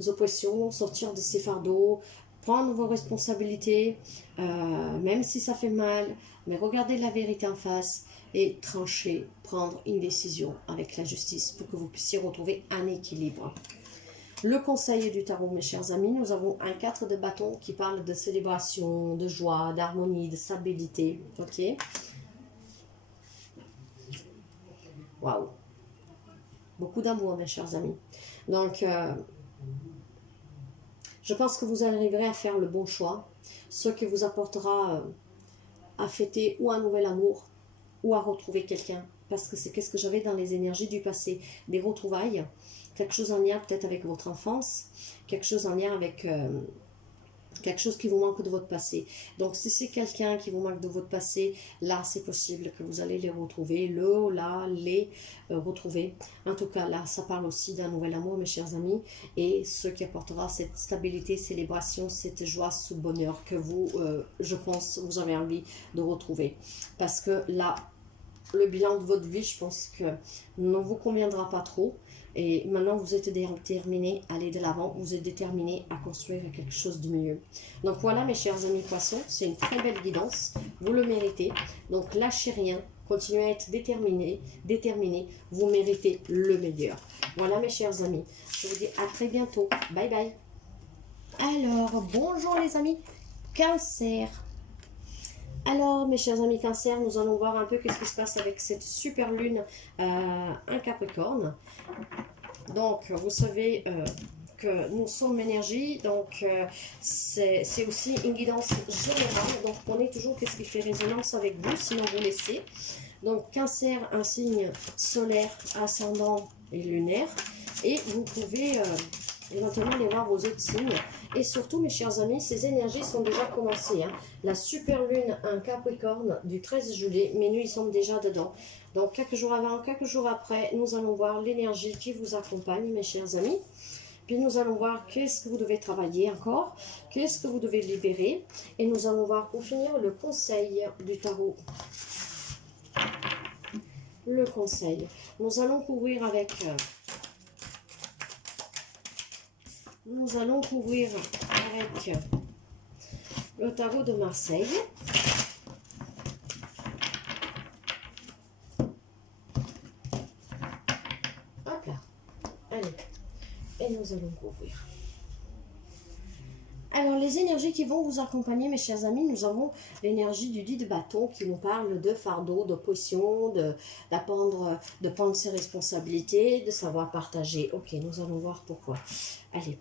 oppressions, sortir de ces fardeaux, prendre vos responsabilités, même si ça fait mal, mais regardez la vérité en face et trancher, prendre une décision avec la justice pour que vous puissiez retrouver un équilibre. Le conseil du tarot, mes chers amis, nous avons un 4 de bâton qui parle de célébration, de joie, d'harmonie, de stabilité, ok? Waouh! Beaucoup d'amour, mes chers amis. Donc, je pense que vous arriverez à faire le bon choix, ce qui vous apportera à fêter ou un nouvel amour, ou à retrouver quelqu'un. Parce que c'est qu'est-ce que j'avais dans les énergies du passé, des retrouvailles, quelque chose en lien peut-être avec votre enfance, quelque chose en lien avec... quelque chose qui vous manque de votre passé. Donc, si c'est quelqu'un qui vous manque de votre passé, là, c'est possible que vous allez les retrouver, les retrouver. En tout cas, là, ça parle aussi d'un nouvel amour, mes chers amis, et ce qui apportera cette stabilité, célébration, cette joie, ce bonheur que vous, je pense, vous avez envie de retrouver. Parce que là, le bilan de votre vie, je pense que ne vous conviendra pas trop. Et maintenant, vous êtes déterminé à aller de l'avant, vous êtes déterminé à construire quelque chose de mieux. Donc voilà, mes chers amis poissons, c'est une très belle guidance, vous le méritez. Donc lâchez rien, continuez à être déterminé, vous méritez le meilleur. Voilà, mes chers amis, je vous dis à très bientôt, bye bye. Alors, bonjour les amis, Cancer. Alors, mes chers amis Cancer, nous allons voir un peu qu'est-ce qui se passe avec cette super lune en Capricorne. Donc, vous savez que nous sommes énergie, donc c'est aussi une guidance générale. Donc prenez toujours qu'est-ce qui fait résonance avec vous, sinon vous laissez. Donc Cancer, un signe solaire, ascendant et lunaire. Et vous pouvez éventuellement aller voir vos autres signes. Et surtout, mes chers amis, ces énergies sont déjà commencées. Hein. La super lune, un Capricorne du 13 juillet, mes nuits sont déjà dedans. Donc, quelques jours avant, quelques jours après, nous allons voir l'énergie qui vous accompagne, mes chers amis. Puis nous allons voir qu'est-ce que vous devez travailler encore, qu'est-ce que vous devez libérer. Et nous allons voir pour finir le conseil du tarot. Le conseil. Nous allons couvrir avec... Nous allons couvrir avec le tarot de Marseille. Hop là. Allez. Et nous allons couvrir. Alors, les énergies qui vont vous accompagner, mes chers amis, nous avons l'énergie du 10 de bâton qui nous parle de fardeau, de potion, de prendre ses responsabilités, de savoir partager. Ok, nous allons voir pourquoi. Allez.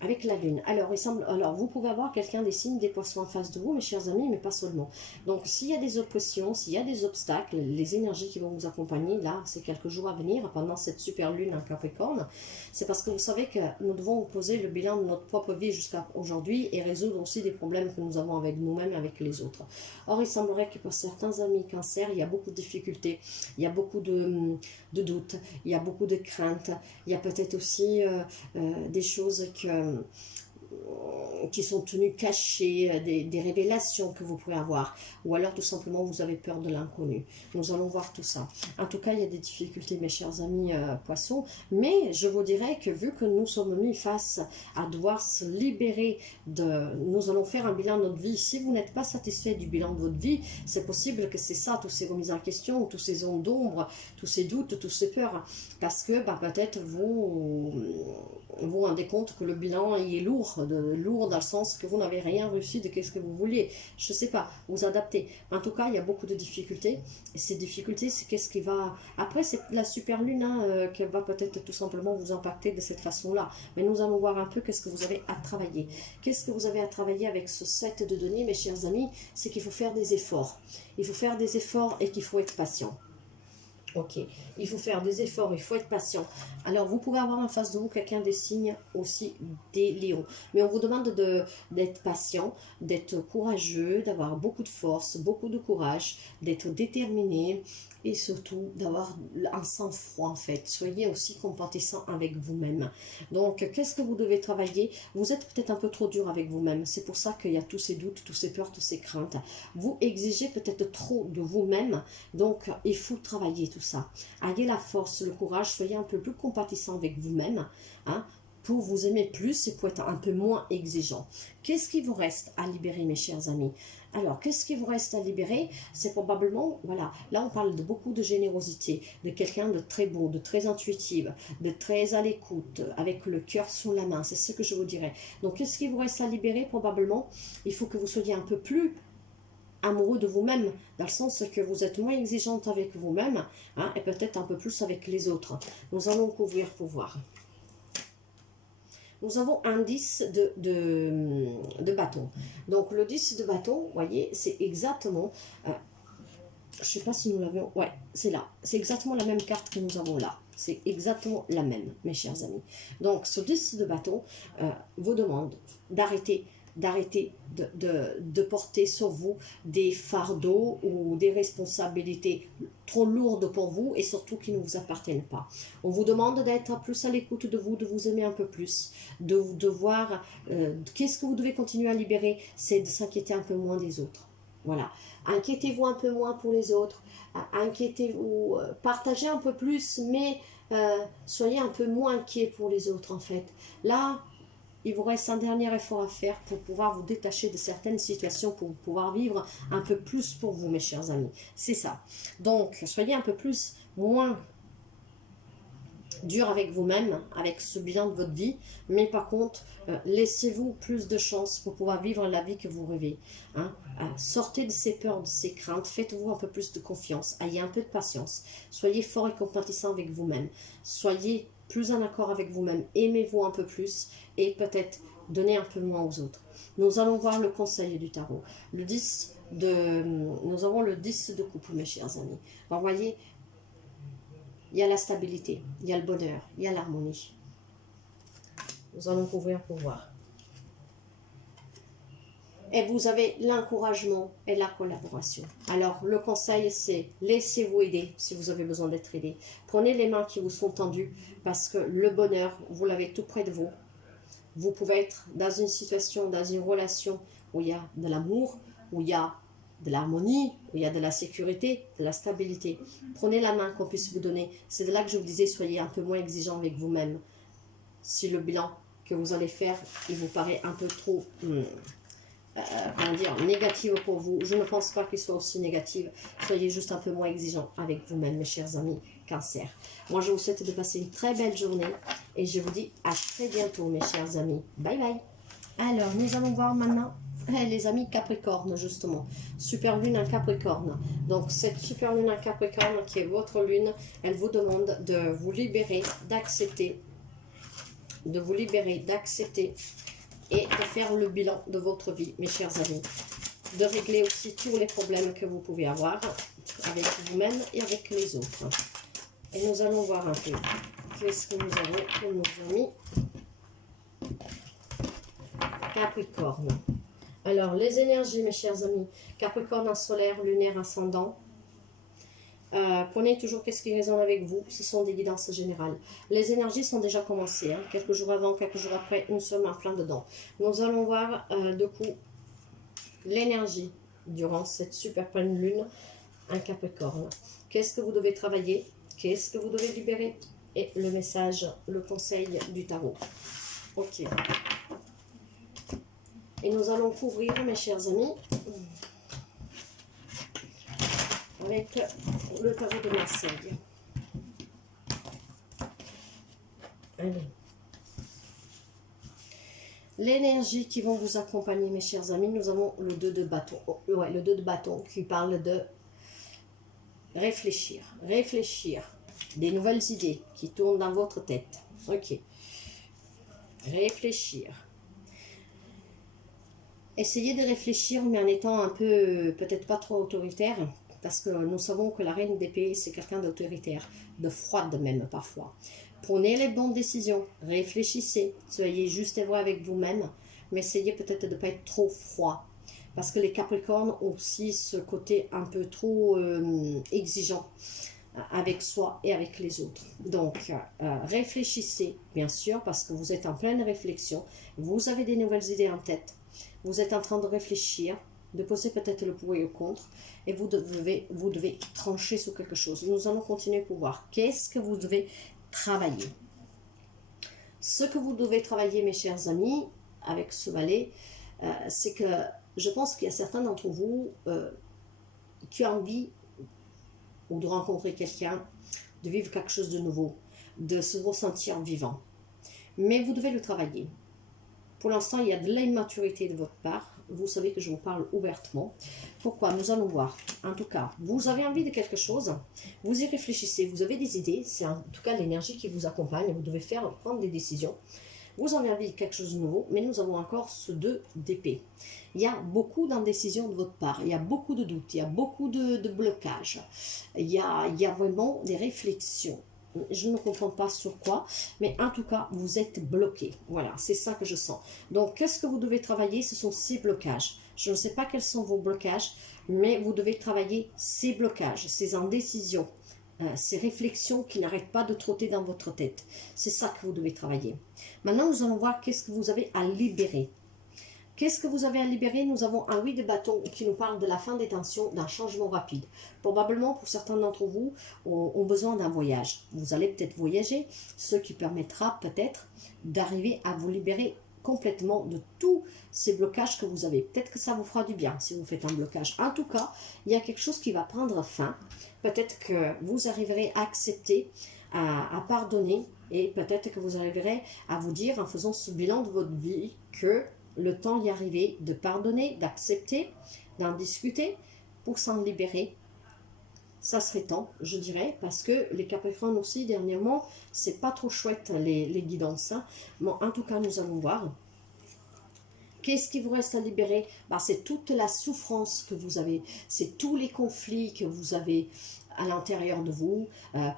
Avec la lune. Alors, vous pouvez avoir quelqu'un des signes des poissons en face de vous, mes chers amis, mais pas seulement. Donc, s'il y a des oppositions, s'il y a des obstacles, les énergies qui vont vous accompagner, là, c'est quelques jours à venir, pendant cette super lune en Capricorne, c'est parce que vous savez que nous devons poser le bilan de notre propre vie jusqu'à aujourd'hui et résoudre aussi des problèmes que nous avons avec nous-mêmes et avec les autres. Or, il semblerait que pour certains amis Cancer, il y a beaucoup de difficultés, il y a beaucoup de doutes, il y a beaucoup de craintes, il y a peut-être aussi des choses qui sont tenues cachées, des révélations que vous pouvez avoir, ou alors tout simplement vous avez peur de l'inconnu. Nous allons voir tout ça. En tout cas, il y a des difficultés, mes chers amis poissons, mais je vous dirais que vu que nous sommes mis face à devoir se libérer nous allons faire un bilan de notre vie. Si vous n'êtes pas satisfait du bilan de votre vie, c'est possible que c'est ça, toutes ces remises en question, tous ces ondes d'ombre, tous ces doutes, toutes ces peurs, parce que peut-être vous vous rendez compte que le bilan est lourd dans le sens que vous n'avez rien réussi de ce que vous vouliez. Je ne sais pas, vous adaptez. En tout cas, il y a beaucoup de difficultés. Et ces difficultés, c'est qu'est-ce qui va... Après, c'est la super lune qui va peut-être tout simplement vous impacter de cette façon-là. Mais nous allons voir un peu qu'est-ce que vous avez à travailler. Qu'est-ce que vous avez à travailler avec ce set de données, mes chers amis? C'est qu'il faut faire des efforts. Il faut faire des efforts et qu'il faut être patient. Ok, il faut faire des efforts, il faut être patient. Alors, vous pouvez avoir en face de vous quelqu'un des signes aussi des lions. Mais on vous demande d'être patient, d'être courageux, d'avoir beaucoup de force, beaucoup de courage, d'être déterminé et surtout d'avoir un sang-froid en fait. Soyez aussi compatissant avec vous-même. Donc, qu'est-ce que vous devez travailler? Vous êtes peut-être un peu trop dur avec vous-même. C'est pour ça qu'il y a tous ces doutes, tous ces peurs, toutes ces craintes. Vous exigez peut-être trop de vous-même. Donc, il faut travailler tout ça. Ayez la force, le courage, soyez un peu plus compatissant avec vous-même, hein, pour vous aimer plus et pour être un peu moins exigeant. Qu'est-ce qui vous reste à libérer, mes chers amis? Alors, qu'est-ce qui vous reste à libérer? C'est probablement, voilà, là on parle de beaucoup de générosité, de quelqu'un de très beau, de très intuitif, de très à l'écoute, avec le cœur sous la main, c'est ce que je vous dirais. Donc, qu'est-ce qui vous reste à libérer? Probablement, il faut que vous soyez un peu plus amoureux de vous-même, dans le sens que vous êtes moins exigeante avec vous-même, hein, et peut-être un peu plus avec les autres. Nous allons couvrir pour voir. Nous avons un 10 de bâton. Donc le 10 de bâton, vous voyez, c'est exactement... je ne sais pas si nous l'avions... Ouais, c'est là. C'est exactement la même carte que nous avons là. C'est exactement la même, mes chers amis. Donc ce 10 de bâton vous demande d'arrêter de porter sur vous des fardeaux ou des responsabilités trop lourdes pour vous et surtout qui ne vous appartiennent pas. On vous demande d'être plus à l'écoute de vous aimer un peu plus, de voir qu'est-ce que vous devez continuer à libérer, c'est de s'inquiéter un peu moins des autres. Voilà, inquiétez-vous un peu moins pour les autres, inquiétez-vous, partagez un peu plus, mais soyez un peu moins inquiets pour les autres en fait. Là, il vous reste un dernier effort à faire pour pouvoir vous détacher de certaines situations, pour pouvoir vivre un peu plus pour vous, mes chers amis. C'est ça. Donc, soyez un peu moins dur avec vous-même, avec ce bilan de votre vie, mais par contre, laissez-vous plus de chance pour pouvoir vivre la vie que vous rêvez. Hein. Sortez de ces peurs, de ces craintes, faites-vous un peu plus de confiance, ayez un peu de patience, soyez fort et compatissant avec vous-même, soyez plus en accord avec vous-même, aimez-vous un peu plus et peut-être donnez un peu moins aux autres. Nous allons voir le conseil du tarot. Nous avons le 10 de coupe, mes chers amis. Alors, vous voyez, il y a la stabilité, il y a le bonheur, il y a l'harmonie. Nous allons couvrir pour voir. Et vous avez l'encouragement et la collaboration. Alors, le conseil, c'est laissez-vous aider si vous avez besoin d'être aidé. Prenez les mains qui vous sont tendues parce que le bonheur, vous l'avez tout près de vous. Vous pouvez être dans une situation, dans une relation où il y a de l'amour, où il y a de l'harmonie, où il y a de la sécurité, de la stabilité. Prenez la main qu'on puisse vous donner. C'est de là que je vous disais, soyez un peu moins exigeant avec vous-même. Si le bilan que vous allez faire, il vous paraît un peu trop... comment dire, négative pour vous. Je ne pense pas qu'il soit aussi négative. Soyez juste un peu moins exigeant avec vous-même, mes chers amis Cancer. Moi, je vous souhaite de passer une très belle journée et je vous dis à très bientôt, mes chers amis. Bye bye. Alors, nous allons voir maintenant les amis Capricorne, justement. Super lune en Capricorne. Donc, cette super lune en Capricorne qui est votre lune, elle vous demande de vous libérer, d'accepter, et de faire le bilan de votre vie, mes chers amis. De régler aussi tous les problèmes que vous pouvez avoir avec vous-même et avec les autres. Et nous allons voir un peu qu'est-ce que nous avons pour nos amis Capricorne. Alors, les énergies, mes chers amis. Capricorne en solaire, lunaire, ascendant. Prenez toujours qu'est-ce qui résonne avec vous. Ce sont des guidances générales. Les énergies sont déjà commencées. Hein, quelques jours avant, quelques jours après, nous sommes en plein dedans. Nous allons voir du coup l'énergie durant cette super pleine lune en Capricorne. Qu'est-ce que vous devez travailler? Qu'est-ce que vous devez libérer? Et le message, le conseil du tarot. Ok. Et nous allons couvrir, mes chers amis, avec le tarot de Marseille. Allez. L'énergie qui vont vous accompagner, mes chers amis, nous avons le 2 de bâton. Ouais, le 2 de bâton qui parle de réfléchir. Réfléchir. Des nouvelles idées qui tournent dans votre tête. Ok. Réfléchir. Essayez de réfléchir, mais en étant un peu, peut-être pas trop autoritaire, parce que nous savons que la reine d'épée, c'est quelqu'un d'autoritaire, de froide même parfois. Prenez les bonnes décisions, réfléchissez, soyez juste et vrai avec vous-même, mais essayez peut-être de ne pas être trop froid. Parce que les Capricornes ont aussi ce côté un peu trop exigeant avec soi et avec les autres. Donc, réfléchissez, bien sûr, parce que vous êtes en pleine réflexion, vous avez des nouvelles idées en tête, vous êtes en train de réfléchir, de poser peut-être le pour et le contre, et vous devez trancher sur quelque chose. Nous allons continuer pour voir qu'est-ce que vous devez travailler. Ce que vous devez travailler, mes chers amis, avec ce valet, c'est que je pense qu'il y a certains d'entre vous qui ont envie ou de rencontrer quelqu'un, de vivre quelque chose de nouveau, de se ressentir vivant. Mais vous devez le travailler. Pour l'instant, il y a de l'immaturité de votre part. Vous savez que je vous parle ouvertement. Pourquoi? Nous allons voir. En tout cas, vous avez envie de quelque chose, vous y réfléchissez, vous avez des idées, c'est en tout cas l'énergie qui vous accompagne, vous devez prendre des décisions. Vous avez envie de quelque chose de nouveau, mais nous avons encore ce 2 d'épée. Il y a beaucoup d'indécision de votre part, il y a beaucoup de doutes, il y a beaucoup de blocages, il y a vraiment des réflexions. Je ne comprends pas sur quoi, mais en tout cas, vous êtes bloqué. Voilà, c'est ça que je sens. Donc, qu'est-ce que vous devez travailler? Ce sont ces blocages. Je ne sais pas quels sont vos blocages, mais vous devez travailler ces blocages, ces indécisions, ces réflexions qui n'arrêtent pas de trotter dans votre tête. C'est ça que vous devez travailler. Maintenant, nous allons voir qu'est-ce que vous avez à libérer. Qu'est-ce que vous avez à libérer? Nous avons un 8 de bâton qui nous parle de la fin des tensions, d'un changement rapide. Probablement, pour certains d'entre vous, ont besoin d'un voyage. Vous allez peut-être voyager, ce qui permettra peut-être d'arriver à vous libérer complètement de tous ces blocages que vous avez. Peut-être que ça vous fera du bien si vous faites un blocage. En tout cas, il y a quelque chose qui va prendre fin. Peut-être que vous arriverez à accepter, à pardonner, et peut-être que vous arriverez à vous dire, en faisant ce bilan de votre vie, que le temps y arrivé de pardonner, d'accepter, d'en discuter pour s'en libérer. ça serait temps, je dirais, parce que les Capricornes aussi, dernièrement, c'est pas trop chouette les guidances. Hein. Bon, en tout cas, nous allons voir. Qu'est-ce qui vous reste à libérer? Bah, c'est toute la souffrance que vous avez, c'est tous les conflits que vous avez à l'intérieur de vous.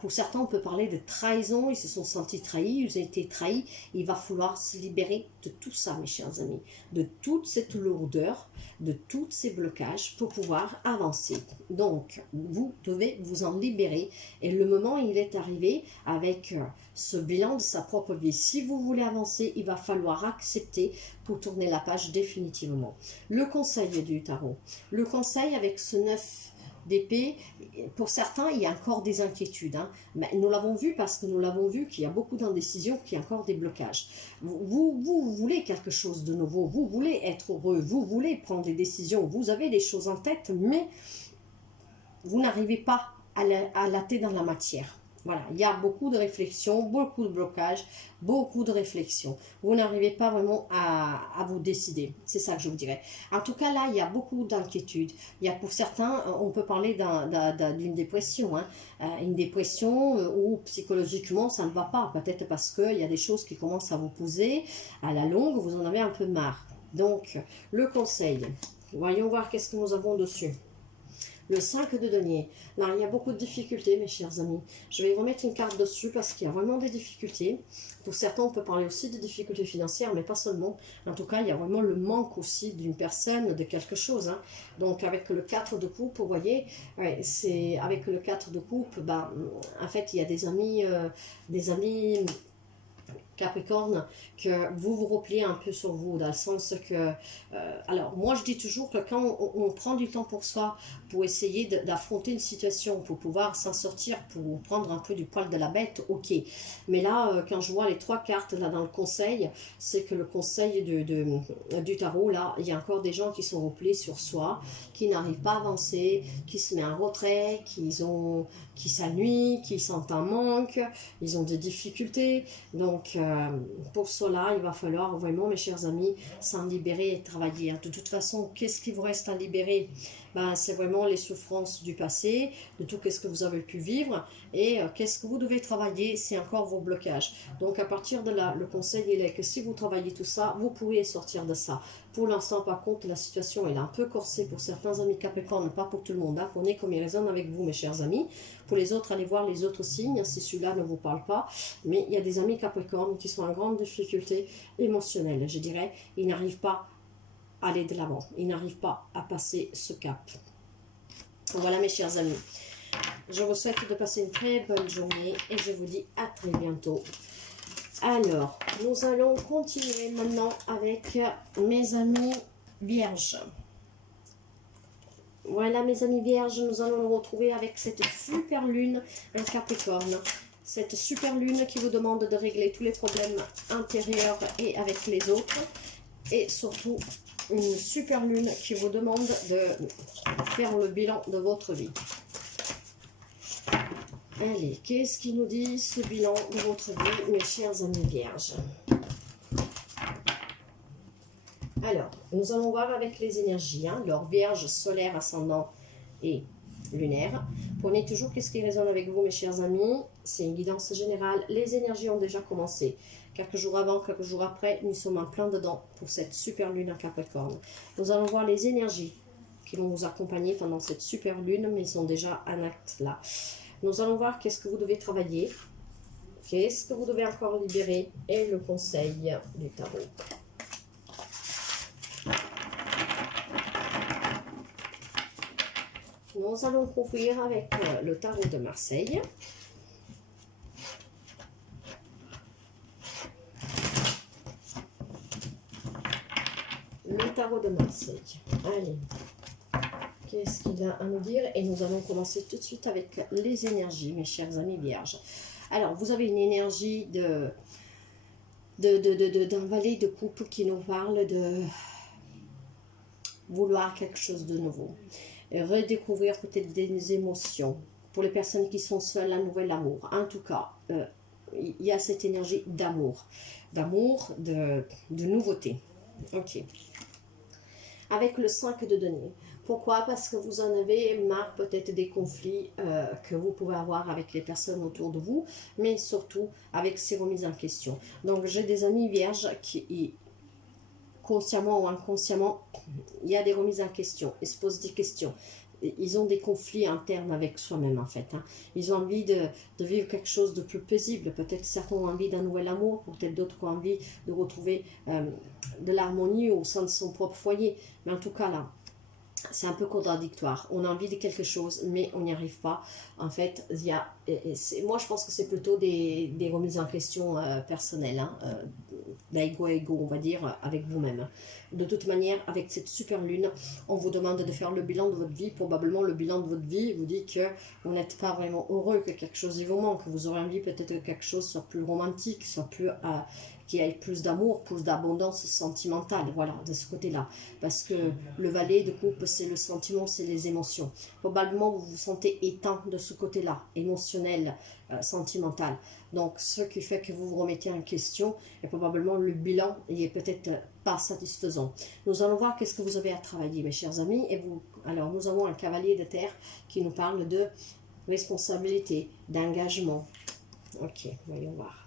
Pour certains, on peut parler de trahison, ils se sont sentis trahis, ils ont été trahis. Il va falloir se libérer de tout ça, mes chers amis, de toute cette lourdeur, de tous ces blocages pour pouvoir avancer. Donc, vous devez vous en libérer et le moment, il est arrivé avec ce bilan de sa propre vie. Si vous voulez avancer, il va falloir accepter pour tourner la page définitivement. Le conseil du tarot. Le conseil avec ce 9 d'épée, pour certains, il y a encore des inquiétudes. Hein. Mais nous l'avons vu parce que nous l'avons vu qu'il y a beaucoup d'indécisions, qu'il y a encore des blocages. Vous voulez quelque chose de nouveau, vous voulez être heureux, vous voulez prendre des décisions, vous avez des choses en tête, mais vous n'arrivez pas à latter dans la matière. Voilà, il y a beaucoup de réflexions, beaucoup de blocages, beaucoup de réflexions. Vous n'arrivez pas vraiment à vous décider. C'est ça que je vous dirais. En tout cas, là, il y a beaucoup d'inquiétudes. Il y a pour certains, on peut parler d'une dépression. Hein. Une dépression où psychologiquement, ça ne va pas. Peut-être parce qu'il y a des choses qui commencent à vous poser. À la longue, vous en avez un peu marre. Donc, le conseil. Voyons voir qu'est-ce que nous avons dessus. Le 5 de denier. Là, il y a beaucoup de difficultés, mes chers amis. Je vais remettre une carte dessus parce qu'il y a vraiment des difficultés. Pour certains, on peut parler aussi de difficultés financières, mais pas seulement. En tout cas, il y a vraiment le manque aussi d'une personne, de quelque chose. Hein. Donc, avec le 4 de coupe, vous voyez, ouais, c'est avec le 4 de coupe, ben, en fait, il y a des amis Capricorne, que vous vous repliez un peu sur vous, dans le sens que, alors moi je dis toujours que quand on prend du temps pour soi, pour essayer d'affronter une situation, pour pouvoir s'en sortir, pour prendre un peu du poil de la bête, ok. Mais là, quand je vois les 3 cartes là dans le conseil, c'est que le conseil du tarot, là, il y a encore des gens qui sont repliés sur soi, qui n'arrivent pas à avancer, qui se mettent en retrait, qui s'ennuient, qui sentent un manque, ils ont des difficultés, donc pour cela, il va falloir vraiment, mes chers amis, s'en libérer et travailler. De toute façon, qu'est-ce qui vous reste à libérer? Ben, c'est vraiment les souffrances du passé, de tout ce que vous avez pu vivre, et qu'est-ce que vous devez travailler, c'est encore vos blocages. Donc à partir de là, le conseil il est que si vous travaillez tout ça, vous pouvez sortir de ça. Pour l'instant, par contre, la situation elle est un peu corsée pour certains amis Capricorne, pas pour tout le monde. Hein. Prenez comme il résonne avec vous, mes chers amis. Pour les autres, allez voir les autres signes, si celui-là ne vous parle pas. Mais il y a des amis Capricorne qui sont en grande difficulté émotionnelle, je dirais. Ils n'arrivent pas à aller de l'avant. Ils n'arrivent pas à passer ce cap. Voilà, mes chers amis. Je vous souhaite de passer une très bonne journée et je vous dis à très bientôt. Alors, nous allons continuer maintenant avec mes amis vierges. Voilà, mes amis vierges, nous allons nous retrouver avec cette super lune, un Capricorne. Cette super lune qui vous demande de régler tous les problèmes intérieurs et avec les autres. Et surtout, une super lune qui vous demande de faire le bilan de votre vie. Allez, qu'est-ce qui nous dit ce bilan de votre vie, mes chers amis vierges? Alors, nous allons voir avec les énergies, hein, leur vierge, solaire, ascendant et lunaire. Prenez toujours qu'est-ce qui résonne avec vous, mes chers amis. C'est une guidance générale. Les énergies ont déjà commencé. Quelques jours avant, quelques jours après, nous sommes en plein dedans pour cette super lune à Capricorne. Nous allons voir les énergies qui vont vous accompagner pendant cette super lune, mais ils sont déjà en acte là. Nous allons voir qu'est-ce que vous devez travailler, qu'est-ce que vous devez encore libérer et le conseil du tarot. Nous allons couvrir avec le tarot de Marseille. Le tarot de Marseille. Allez. Qu'est-ce qu'il a à nous dire? Et nous allons commencer tout de suite avec les énergies, mes chers amis vierges. Alors, vous avez une énergie d'un valet de couple qui nous parle de vouloir quelque chose de nouveau. Redécouvrir peut-être des émotions. Pour les personnes qui sont seules, un nouvel amour. En tout cas, il y a cette énergie d'amour. D'amour, de nouveauté. Ok. Avec le 5 de denier. Pourquoi? Parce que vous en avez marre peut-être des conflits que vous pouvez avoir avec les personnes autour de vous, mais surtout avec ces remises en question. Donc j'ai des amis vierges qui, consciemment ou inconsciemment, il y a des remises en question, ils se posent des questions. Ils ont des conflits internes avec soi-même en fait. Hein. Ils ont envie de vivre quelque chose de plus paisible. Peut-être certains ont envie d'un nouvel amour, peut-être d'autres ont envie de retrouver de l'harmonie au sein de son propre foyer. Mais en tout cas là, c'est un peu contradictoire. On a envie de quelque chose, mais on n'y arrive pas. En fait, il y a, moi je pense que c'est plutôt des remises en question personnelles, hein, d'ego à ego, on va dire, avec vous-même. De toute manière, avec cette super lune, on vous demande de faire le bilan de votre vie. Probablement, le bilan de votre vie vous dit que vous n'êtes pas vraiment heureux, que quelque chose vous manque, que vous aurez envie peut-être que quelque chose soit plus romantique, soit plus... qu'il y ait plus d'amour, plus d'abondance sentimentale, voilà, de ce côté-là. Parce que le valet de coupe, c'est le sentiment, c'est les émotions. Probablement, vous vous sentez éteint de ce côté-là, émotionnel, sentimental. Donc, ce qui fait que vous vous remettez en question, et probablement le bilan est peut-être pas satisfaisant. Nous allons voir qu'est-ce que vous avez à travailler, mes chers amis. Et vous, alors, nous avons un cavalier de terre qui nous parle de responsabilité, d'engagement. Ok, voyons voir.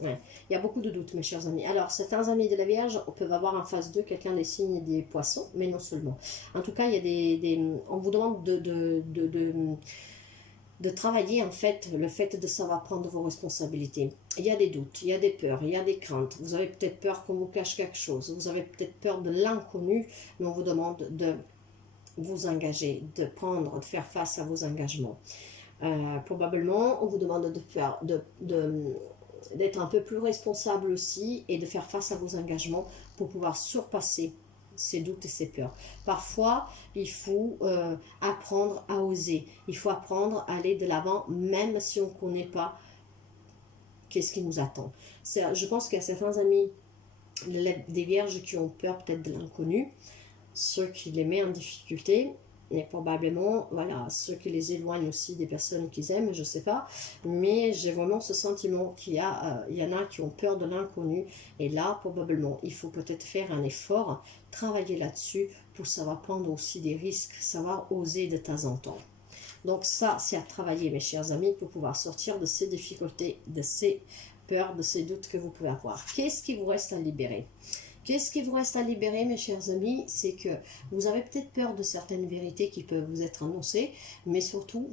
Ouais. Il y a beaucoup de doutes, mes chers amis. Alors, certains amis de la Vierge peuvent avoir en face d'eux quelqu'un des signes des poissons, mais non seulement. En tout cas, il y a on vous demande de travailler, en fait, le fait de savoir prendre vos responsabilités. Il y a des doutes, il y a des peurs, il y a des craintes. Vous avez peut-être peur qu'on vous cache quelque chose. Vous avez peut-être peur de l'inconnu, mais on vous demande de vous engager, de faire face à vos engagements. Probablement, on vous demande de faire... d'être un peu plus responsable aussi et de faire face à vos engagements pour pouvoir surpasser ces doutes et ces peurs. Parfois, il faut apprendre à oser. Il faut apprendre à aller de l'avant même si on ne connaît pas qu'est-ce qui nous attend. Je pense qu'il y a certains amis des vierges qui ont peur peut-être de l'inconnu, ceux qui les mettent en difficulté. Et probablement, voilà, ceux qui les éloignent aussi des personnes qu'ils aiment, je ne sais pas. Mais j'ai vraiment ce sentiment qu'il y en a qui ont peur de l'inconnu. Et là, probablement, il faut peut-être faire un effort, travailler là-dessus pour savoir prendre aussi des risques, savoir oser de temps en temps. Donc ça, c'est à travailler, mes chers amis, pour pouvoir sortir de ces difficultés, de ces peurs, de ces doutes que vous pouvez avoir. Qu'est-ce qui vous reste à libérer ? Qu'est-ce qui vous reste à libérer, mes chers amis? C'est que vous avez peut-être peur de certaines vérités qui peuvent vous être annoncées, mais surtout,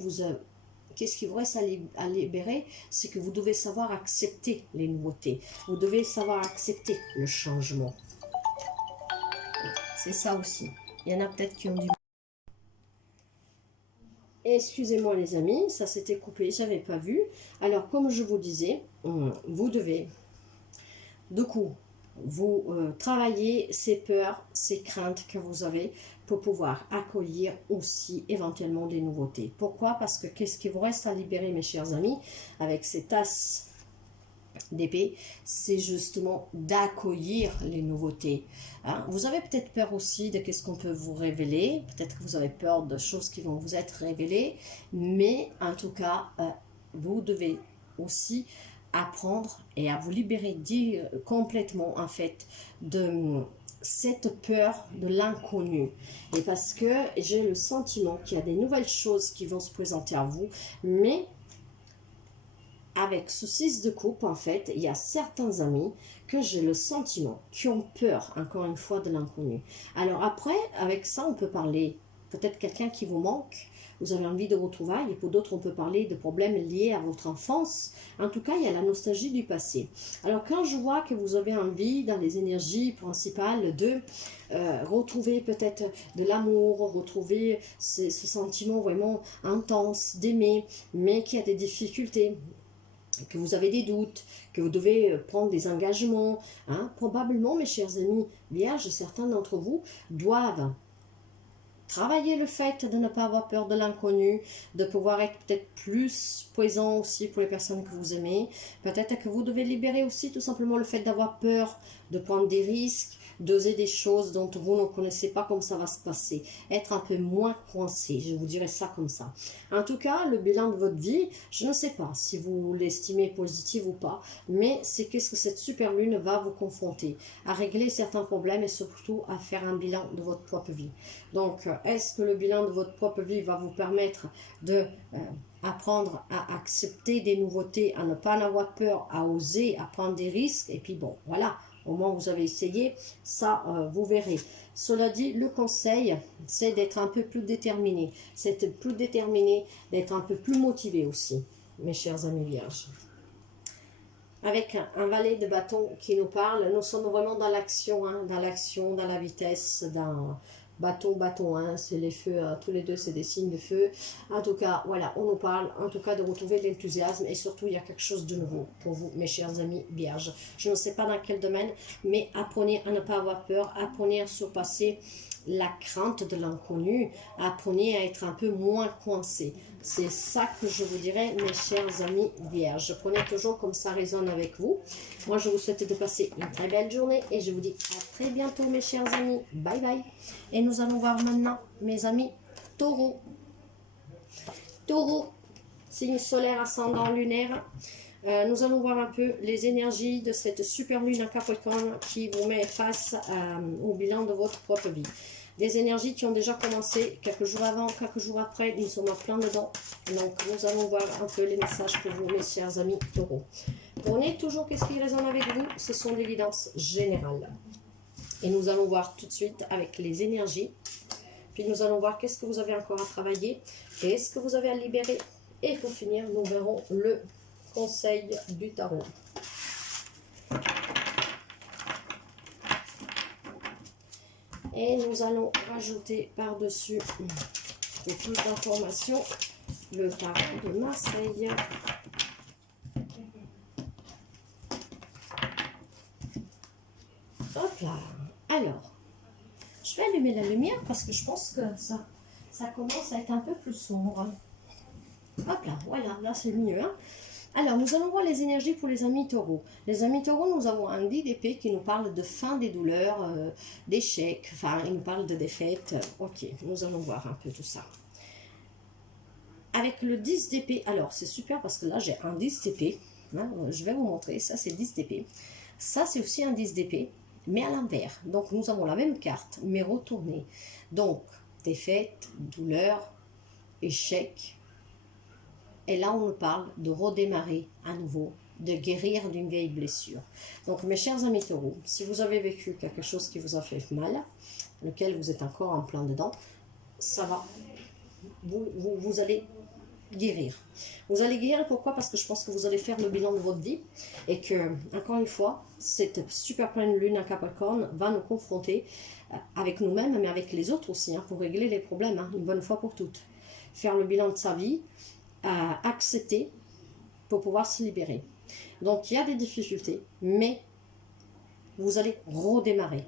qu'est-ce qui vous reste à libérer? C'est que vous devez savoir accepter les nouveautés. Vous devez savoir accepter le changement. C'est ça aussi. Il y en a peut-être qui ont du... Excusez-moi les amis, ça s'était coupé, j'avais pas vu. Alors, comme je vous disais, vous devez, du coup, vous travaillez ces peurs, ces craintes que vous avez pour pouvoir accueillir aussi éventuellement des nouveautés. Pourquoi? Parce que qu'est-ce qui vous reste à libérer, mes chers amis, avec ces tasses d'épée, c'est justement d'accueillir les nouveautés. Hein? Vous avez peut-être peur aussi de qu'est-ce qu'on peut vous révéler, peut-être que vous avez peur de choses qui vont vous être révélées, mais en tout cas, vous devez aussi apprendre et à vous libérer complètement en fait de cette peur de l'inconnu. Et parce que j'ai le sentiment qu'il y a des nouvelles choses qui vont se présenter à vous, mais avec ce 6 de coupe, en fait, il y a certains amis que j'ai le sentiment qui ont peur, encore une fois, de l'inconnu. Alors après, avec ça, on peut parler peut-être quelqu'un qui vous manque, vous avez envie de retrouvailles, et pour d'autres, on peut parler de problèmes liés à votre enfance. En tout cas, il y a la nostalgie du passé. Alors, quand je vois que vous avez envie, dans les énergies principales, de retrouver peut-être de l'amour, retrouver ce sentiment vraiment intense d'aimer, mais qui a des difficultés, que vous avez des doutes, que vous devez prendre des engagements, hein, probablement, mes chers amis vierges, certains d'entre vous doivent travailler le fait de ne pas avoir peur de l'inconnu, de pouvoir être peut-être plus présent aussi pour les personnes que vous aimez. Peut-être que vous devez libérer aussi tout simplement le fait d'avoir peur de prendre des risques, d'oser des choses dont vous ne connaissez pas comment ça va se passer, être un peu moins coincé, je vous dirais ça comme ça. En tout cas, le bilan de votre vie, je ne sais pas si vous l'estimez positif ou pas, mais c'est qu'est-ce que cette super lune va vous confronter, à régler certains problèmes et surtout à faire un bilan de votre propre vie. Donc, est-ce que le bilan de votre propre vie va vous permettre de apprendre à accepter des nouveautés, à ne pas en avoir peur, à oser, à prendre des risques, et puis bon, voilà, au moins vous avez essayé, ça vous verrez. Cela dit, le conseil, c'est d'être un peu plus déterminé, d'être un peu plus motivé aussi, mes chers amis vierges. Avec un valet de bâton qui nous parle, nous sommes vraiment dans l'action, hein, dans la vitesse, dans bâton, hein, c'est les feux, tous les deux c'est des signes de feu. En tout cas, voilà, on nous parle en tout cas de retrouver l'enthousiasme et surtout il y a quelque chose de nouveau pour vous, mes chers amis vierges. Je ne sais pas dans quel domaine, mais apprenez à ne pas avoir peur, apprenez à surpasser la crainte de l'inconnu, apprenez à être un peu moins coincé. C'est ça que je vous dirais, mes chers amis vierges. Prenez toujours comme ça résonne avec vous. Moi, je vous souhaite de passer une très belle journée et je vous dis à très bientôt, mes chers amis. Bye bye. Et nous allons voir maintenant, mes amis, Taureau. Taureau, signe solaire ascendant lunaire. Nous allons voir un peu les énergies de cette super lune en Capricorne qui vous met face au bilan de votre propre vie. Des énergies qui ont déjà commencé quelques jours avant, quelques jours après, nous sommes en plein dedans. Donc nous allons voir un peu les messages pour vous, mes chers amis taureaux. Prenez toujours qu'est-ce qui résonne avec vous, ce sont des guidances générales. Et nous allons voir tout de suite avec les énergies. Puis nous allons voir qu'est-ce que vous avez encore à travailler, qu'est-ce que vous avez à libérer. Et pour finir, nous verrons le conseil du tarot. Et nous allons rajouter par-dessus pour plus d'informations le tarot de Marseille. Hop là. Alors, je vais allumer la lumière parce que je pense que ça commence à être un peu plus sombre. Hop là, voilà, là c'est mieux. Hein. Alors, nous allons voir les énergies pour les amis taureaux. Les amis taureaux, nous avons un 10 d'épée qui nous parle de fin des douleurs, d'échecs, enfin, il nous parle de défaites. Ok, nous allons voir un peu tout ça. Avec le 10 d'épée, alors c'est super parce que là j'ai un 10 d'épée. Hein, je vais vous montrer, ça c'est 10 d'épée. Ça c'est aussi un 10 d'épée, mais à l'envers. Donc nous avons la même carte, mais retournée. Donc, défaite, douleur, échec. Et là, on nous parle de redémarrer à nouveau, de guérir d'une vieille blessure. Donc, mes chers amis taureaux, si vous avez vécu quelque chose qui vous a fait mal, lequel vous êtes encore en plein dedans, ça va. Vous allez guérir. Vous allez guérir, pourquoi? Parce que je pense que vous allez faire le bilan de votre vie et que, encore une fois, cette super pleine lune à Capricorne va nous confronter avec nous-mêmes, mais avec les autres aussi, hein, pour régler les problèmes, hein, une bonne fois pour toutes. Faire le bilan de sa vie, à accepter pour pouvoir se libérer. Donc il y a des difficultés, mais vous allez redémarrer.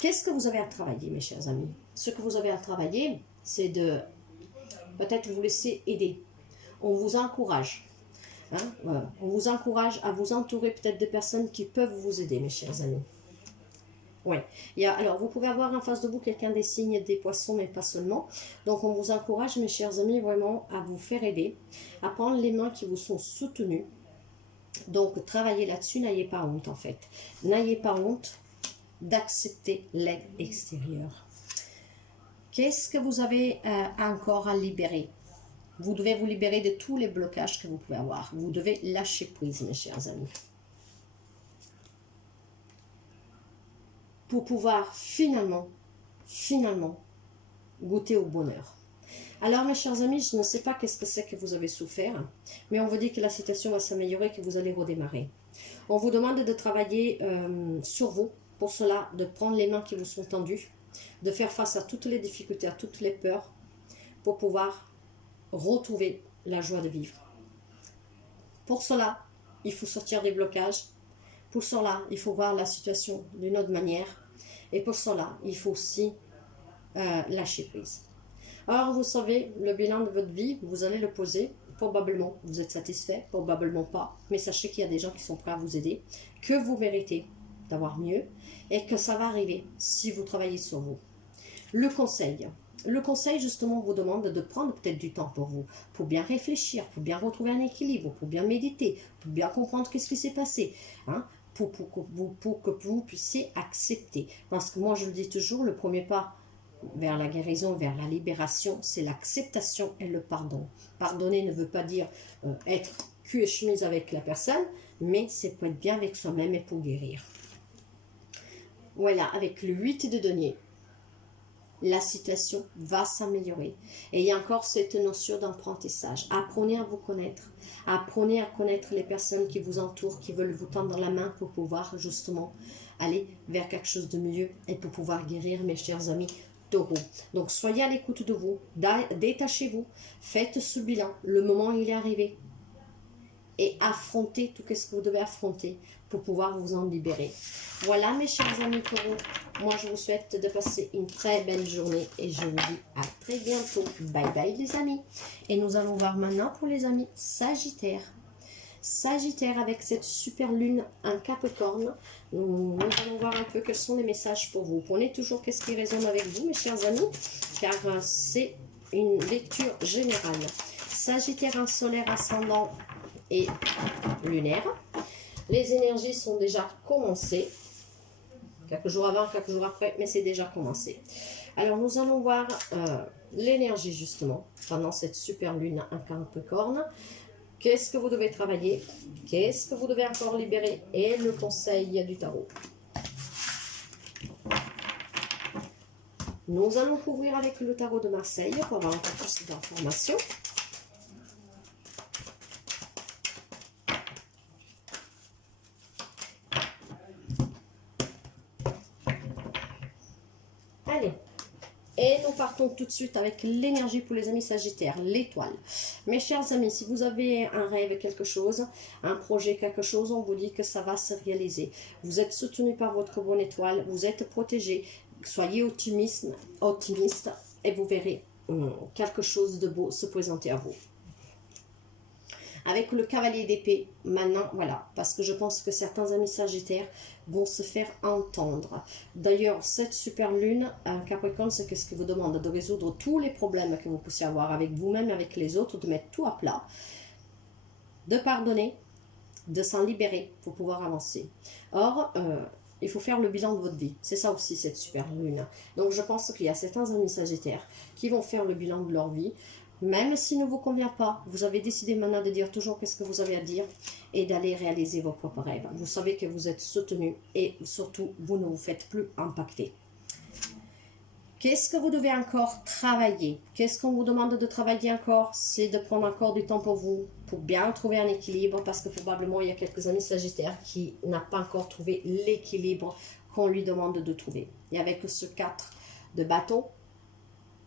Qu'est-ce que vous avez à travailler, mes chers amis? Ce que vous avez à travailler, c'est de peut-être vous laisser aider. On vous encourage. Hein, voilà. On vous encourage à vous entourer peut-être de personnes qui peuvent vous aider, mes chers amis. Ouais. Alors, vous pouvez avoir en face de vous quelqu'un des signes des poissons, mais pas seulement. Donc, on vous encourage, mes chers amis, vraiment à vous faire aider, à prendre les mains qui vous sont soutenues. Donc, travaillez là-dessus, n'ayez pas honte, en fait. N'ayez pas honte d'accepter l'aide extérieure. Qu'est-ce que vous avez encore à libérer? Vous devez vous libérer de tous les blocages que vous pouvez avoir. Vous devez lâcher prise, mes chers amis. Pour pouvoir finalement goûter au bonheur. Alors mes chers amis, je ne sais pas qu'est-ce que c'est que vous avez souffert, mais on vous dit que la situation va s'améliorer, que vous allez redémarrer. On vous demande de travailler sur vous, pour cela, de prendre les mains qui vous sont tendues, de faire face à toutes les difficultés, à toutes les peurs, pour pouvoir retrouver la joie de vivre. Pour cela, il faut sortir des blocages. Pour cela, il faut voir la situation d'une autre manière. Et pour cela, il faut aussi lâcher prise. Alors, vous savez, le bilan de votre vie, vous allez le poser. Probablement, vous êtes satisfait, probablement pas. Mais sachez qu'il y a des gens qui sont prêts à vous aider, que vous méritez. d'avoir mieux et que ça va arriver si vous travaillez sur vous. Le conseil justement vous demande de prendre peut-être du temps pour bien réfléchir, pour bien retrouver un équilibre, pour bien méditer, pour bien comprendre qu'est-ce qui s'est passé, hein, pour que vous puissiez accepter. Parce que moi je le dis toujours, le premier pas vers la guérison, vers la libération, c'est l'acceptation et le pardon. Pardonner ne veut pas dire être cul et chemise avec la personne, mais c'est pour être bien avec soi-même et pour guérir. Voilà, avec le 8 de denier, la situation va s'améliorer. Et il y a encore cette notion d'apprentissage. Apprenez à vous connaître. Apprenez à connaître les personnes qui vous entourent, qui veulent vous tendre la main pour pouvoir justement aller vers quelque chose de mieux et pour pouvoir guérir, mes chers amis Taureau. Donc soyez à l'écoute de vous, détachez-vous, faites ce bilan. Le moment il est arrivé. Et affrontez tout ce que vous devez affronter pour pouvoir vous en libérer. Voilà mes chers amis Taureau, moi je vous souhaite de passer une très belle journée et je vous dis à très bientôt. Bye bye les amis. Et nous allons voir maintenant pour les amis Sagittaire. Sagittaire avec cette super lune en Capricorne, nous allons voir un peu quels sont les messages pour vous. Prenez toujours qu'est-ce qui résonne avec vous mes chers amis, car c'est une lecture générale. Sagittaire en solaire ascendant et lunaire. Les énergies sont déjà commencées. Quelques jours avant, quelques jours après, mais c'est déjà commencé. Alors, nous allons voir l'énergie, justement, pendant cette super lune en Capricorne. Qu'est-ce que vous devez travailler? Qu'est-ce que vous devez encore libérer? Et le conseil du tarot. Nous allons couvrir avec le tarot de Marseille pour avoir un peu plus d'informations. Allez, et nous partons tout de suite avec l'énergie pour les amis Sagittaires, l'étoile. Mes chers amis, si vous avez un rêve, quelque chose, un projet, quelque chose, on vous dit que ça va se réaliser. Vous êtes soutenu par votre bonne étoile, vous êtes protégé. Soyez optimiste et vous verrez quelque chose de beau se présenter à vous. Avec le cavalier d'épée, maintenant, voilà, parce que je pense que certains amis Sagittaires vont se faire entendre. D'ailleurs, cette super lune, Capricorne, c'est ce qui vous demande de résoudre tous les problèmes que vous puissiez avoir avec vous-même, avec les autres, de mettre tout à plat, de pardonner, de s'en libérer pour pouvoir avancer. Or, il faut faire le bilan de votre vie. C'est ça aussi, cette super lune. Donc, je pense qu'il y a certains amis Sagittaires qui vont faire le bilan de leur vie. Même s'il ne vous convient pas, vous avez décidé maintenant de dire toujours qu'est-ce que vous avez à dire et d'aller réaliser vos propres rêves. Vous savez que vous êtes soutenu et surtout, vous ne vous faites plus impacter. Qu'est-ce que vous devez encore travailler? Qu'est-ce qu'on vous demande de travailler encore? C'est de prendre encore du temps pour vous, pour bien trouver un équilibre, parce que probablement il y a quelques amis Sagittaires qui n'ont pas encore trouvé l'équilibre qu'on lui demande de trouver. Et avec ce 4 de bâton,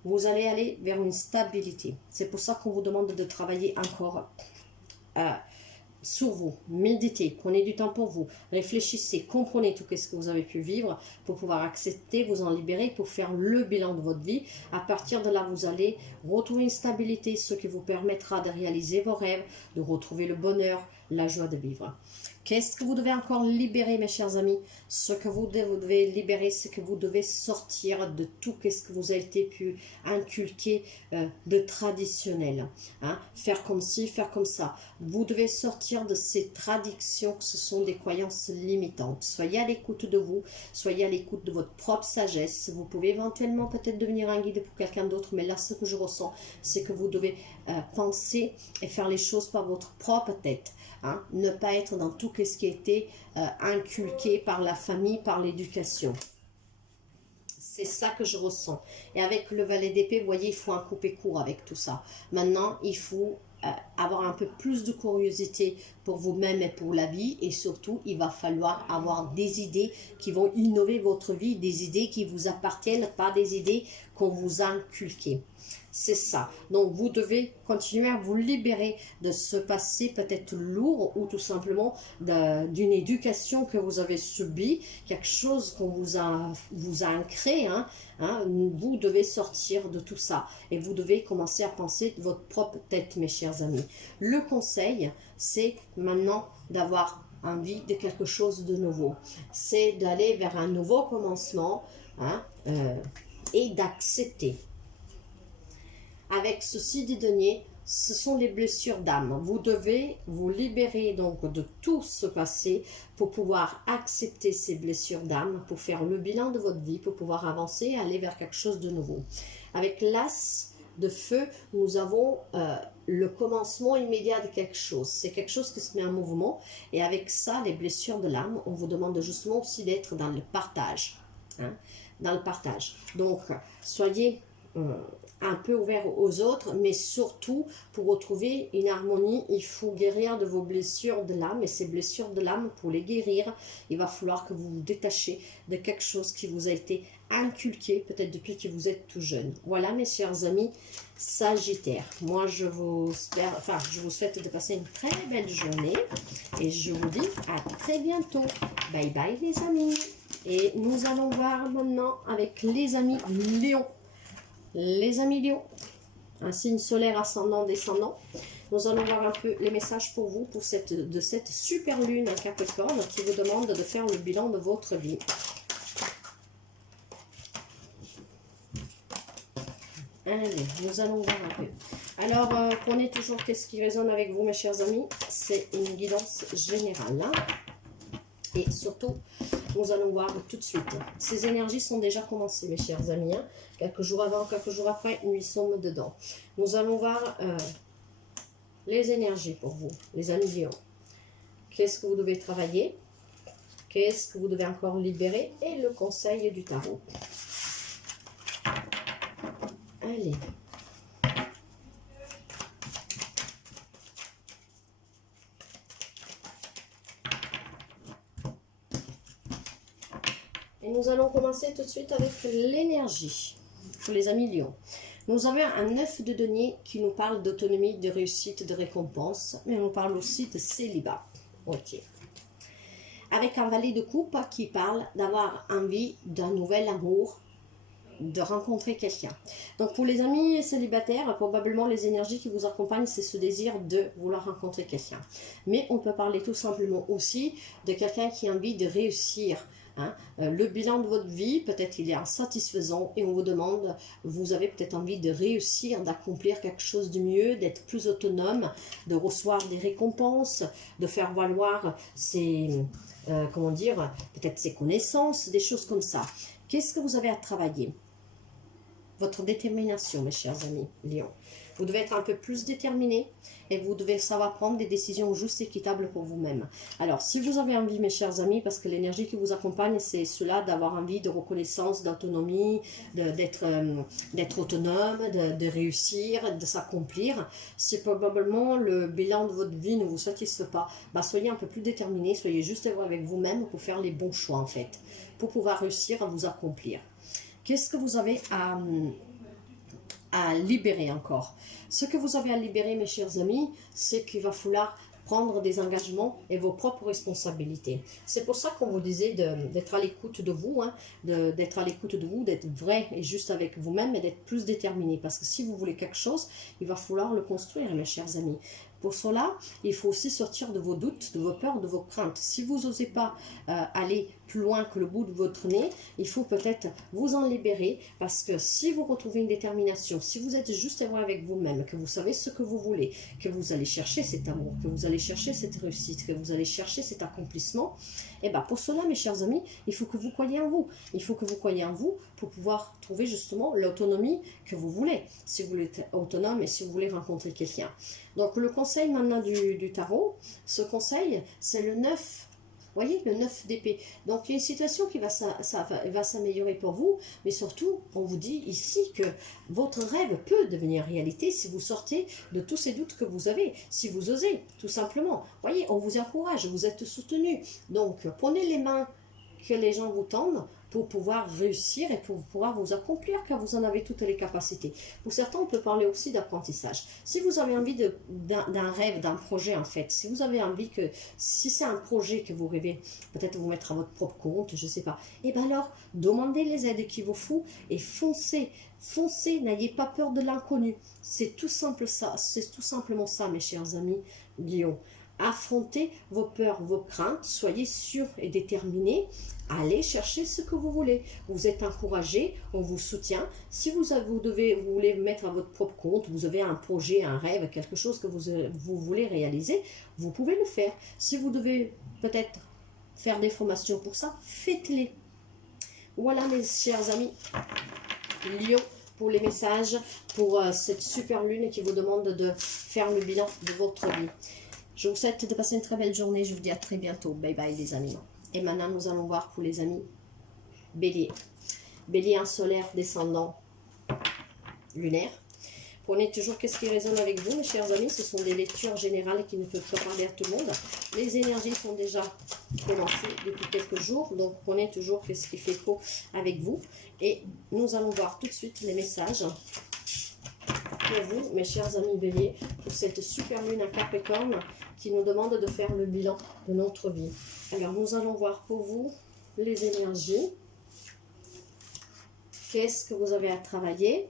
vous allez aller vers une stabilité. C'est pour ça qu'on vous demande de travailler encore sur vous. Méditez, prenez du temps pour vous. Réfléchissez, comprenez tout ce que vous avez pu vivre pour pouvoir accepter, vous en libérer, pour faire le bilan de votre vie. À partir de là, vous allez retrouver une stabilité, ce qui vous permettra de réaliser vos rêves, de retrouver le bonheur, la joie de vivre. Qu'est-ce que vous devez encore libérer, mes chers amis? Ce que vous devez libérer, c'est que vous devez sortir de tout ce que vous avez été pu inculquer de traditionnel. Hein? Faire comme ci, faire comme ça. Vous devez sortir de ces traditions que ce sont des croyances limitantes. Soyez à l'écoute de vous, soyez à l'écoute de votre propre sagesse. Vous pouvez éventuellement peut-être devenir un guide pour quelqu'un d'autre, mais là, ce que je ressens, c'est que vous devez penser et faire les choses par votre propre tête. Hein? Ne pas être dans tout ce qui a été inculqué par la famille, par l'éducation. C'est ça que je ressens. Et avec le valet d'épée, vous voyez, il faut un couper court avec tout ça. Maintenant, il faut avoir un peu plus de curiosité pour vous-même et pour la vie. Et surtout, il va falloir avoir des idées qui vont innover votre vie, des idées qui vous appartiennent, pas des idées qu'on vous a inculquées. C'est ça. Donc, vous devez continuer à vous libérer de ce passé peut-être lourd ou tout simplement d'une éducation que vous avez subie, quelque chose qu'on vous a ancré. Vous devez sortir de tout ça et vous devez commencer à penser de votre propre tête, mes chers amis. Le conseil, c'est maintenant d'avoir envie de quelque chose de nouveau. C'est d'aller vers un nouveau commencement, hein, et d'accepter. Avec ceci des deniers, ce sont les blessures d'âme. Vous devez vous libérer donc de tout ce passé pour pouvoir accepter ces blessures d'âme, pour faire le bilan de votre vie, pour pouvoir avancer et aller vers quelque chose de nouveau. Avec l'as de feu, nous avons le commencement immédiat de quelque chose. C'est quelque chose qui se met en mouvement. Et avec ça, les blessures de l'âme, on vous demande justement aussi d'être dans le partage. Hein, dans le partage. Donc, soyez un peu ouvert aux autres, mais surtout, pour retrouver une harmonie, il faut guérir de vos blessures de l'âme. Et ces blessures de l'âme, pour les guérir, il va falloir que vous vous détachiez de quelque chose qui vous a été inculqué, peut-être depuis que vous êtes tout jeune. Voilà, mes chers amis Sagittaires. Moi, je vous souhaite de passer une très belle journée. Et je vous dis à très bientôt. Bye bye, les amis. Et nous allons voir maintenant avec les amis Lions. Les amis Lions, un signe solaire ascendant, descendant. Nous allons voir un peu les messages pour vous pour cette super lune en Capricorne qui vous demande de faire le bilan de votre vie. Allez, nous allons voir un peu. Alors, prenez toujours qu'est-ce qui résonne avec vous, mes chers amis. C'est une guidance générale. Hein? Et surtout, nous allons voir tout de suite. Ces énergies sont déjà commencées, mes chers amis. Hein. Quelques jours avant, quelques jours après, nous y sommes dedans. Nous allons voir les énergies pour vous, les amis Lions. Qu'est-ce que vous devez travailler? Qu'est-ce que vous devez encore libérer? Et le conseil du tarot. Allez. Et nous allons commencer tout de suite avec l'énergie pour les amis Lions. Nous avons un 9 de denier qui nous parle d'autonomie, de réussite, de récompense, mais on parle aussi de célibat. Ok. Avec un valet de coupe qui parle d'avoir envie d'un nouvel amour, de rencontrer quelqu'un. Donc pour les amis célibataires, probablement les énergies qui vous accompagnent, c'est ce désir de vouloir rencontrer quelqu'un. Mais on peut parler tout simplement aussi de quelqu'un qui a envie de réussir. Hein. Le bilan de votre vie, peut-être il est insatisfaisant et on vous demande, vous avez peut-être envie de réussir, d'accomplir quelque chose de mieux, d'être plus autonome, de recevoir des récompenses, de faire valoir ses, comment dire, peut-être ses connaissances, des choses comme ça. Qu'est-ce que vous avez à travailler? Votre détermination, mes chers amis Lions. Vous devez être un peu plus déterminé et vous devez savoir prendre des décisions justes et équitables pour vous-même. Alors, si vous avez envie, mes chers amis, parce que l'énergie qui vous accompagne, c'est cela d'avoir envie de reconnaissance, d'autonomie, d'être autonome, de réussir, de s'accomplir. Si probablement le bilan de votre vie ne vous satisfait pas, bah, soyez un peu plus déterminé, soyez juste avec vous-même pour faire les bons choix, en fait, pour pouvoir réussir à vous accomplir. Qu'est-ce que vous avez à libérer encore? Ce que vous avez à libérer, mes chers amis, c'est qu'il va falloir prendre des engagements et vos propres responsabilités. C'est pour ça qu'on vous disait d'être à l'écoute de vous, hein, d'être à l'écoute de vous, d'être vrai et juste avec vous-même et d'être plus déterminé. Parce que si vous voulez quelque chose, il va falloir le construire, mes chers amis. Pour cela, il faut aussi sortir de vos doutes, de vos peurs, de vos craintes. Si vous n'osez pas aller plus loin que le bout de votre nez, il faut peut-être vous en libérer parce que si vous retrouvez une détermination, si vous êtes juste avec vous-même, que vous savez ce que vous voulez, que vous allez chercher cet amour, que vous allez chercher cette réussite, que vous allez chercher cet accomplissement, et bien pour cela, mes chers amis, il faut que vous croyiez en vous. Il faut que vous croyiez en vous pour pouvoir trouver justement l'autonomie que vous voulez, si vous voulez être autonome et si vous voulez rencontrer quelqu'un. Donc le conseil maintenant du tarot, ce conseil, c'est le 9. Vous voyez, le 9 d'épée. Donc, il y a une situation qui va s'améliorer pour vous, mais surtout, on vous dit ici que votre rêve peut devenir réalité si vous sortez de tous ces doutes que vous avez, si vous osez, tout simplement. Vous voyez, on vous encourage, vous êtes soutenu. Donc, prenez les mains que les gens vous tendent pour pouvoir réussir et pour pouvoir vous accomplir car vous en avez toutes les capacités. Pour certains, on peut parler aussi d'apprentissage. Si vous avez envie d'un rêve, d'un projet en fait, si vous avez envie que, si c'est un projet que vous rêvez, peut-être vous mettre à votre propre compte, je ne sais pas, et bien alors, demandez les aides qu'il vous faut et foncez, n'ayez pas peur de l'inconnu. C'est tout simple ça, c'est tout simplement ça mes chers amis Lions. affrontez vos peurs, vos craintes, soyez sûr et déterminé. Allez chercher ce que vous voulez. Vous êtes encouragé, on vous soutient. Si vous voulez mettre à votre propre compte, vous avez un projet, un rêve, quelque chose que vous voulez réaliser, vous pouvez le faire. Si vous devez peut-être faire des formations pour ça, faites-les. Voilà mes chers amis, Lion, pour les messages, pour cette super lune qui vous demande de faire le bilan de votre vie. Je vous souhaite de passer une très belle journée. Je vous dis à très bientôt. Bye bye les amis. Et maintenant, nous allons voir pour les amis Bélier. Bélier en solaire, descendant, lunaire. Prenez toujours qu'est-ce qui résonne avec vous, mes chers amis. Ce sont des lectures générales qui ne peuvent pas parler à tout le monde. Les énergies sont déjà commencées depuis quelques jours. Donc, prenez toujours qu'est-ce qui fait écho avec vous. Et nous allons voir tout de suite les messages pour vous, mes chers amis Bélier, pour cette super lune à Capricorne qui nous demande de faire le bilan de notre vie. Alors, nous allons voir pour vous les énergies. Qu'est-ce que vous avez à travailler?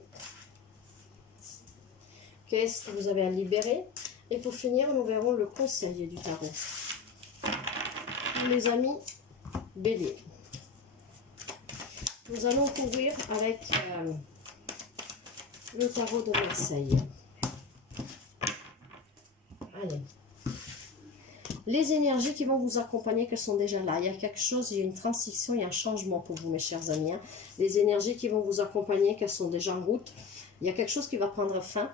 Qu'est-ce que vous avez à libérer? Et pour finir, nous verrons le conseil du tarot. Les amis Bélier. Nous allons couvrir avec le tarot de Marseille. Allez. Les énergies qui vont vous accompagner, qu'elles sont déjà là. Il y a quelque chose, il y a une transition, il y a un changement pour vous, mes chers amis. Les énergies qui vont vous accompagner, qu'elles sont déjà en route. Il y a quelque chose qui va prendre fin.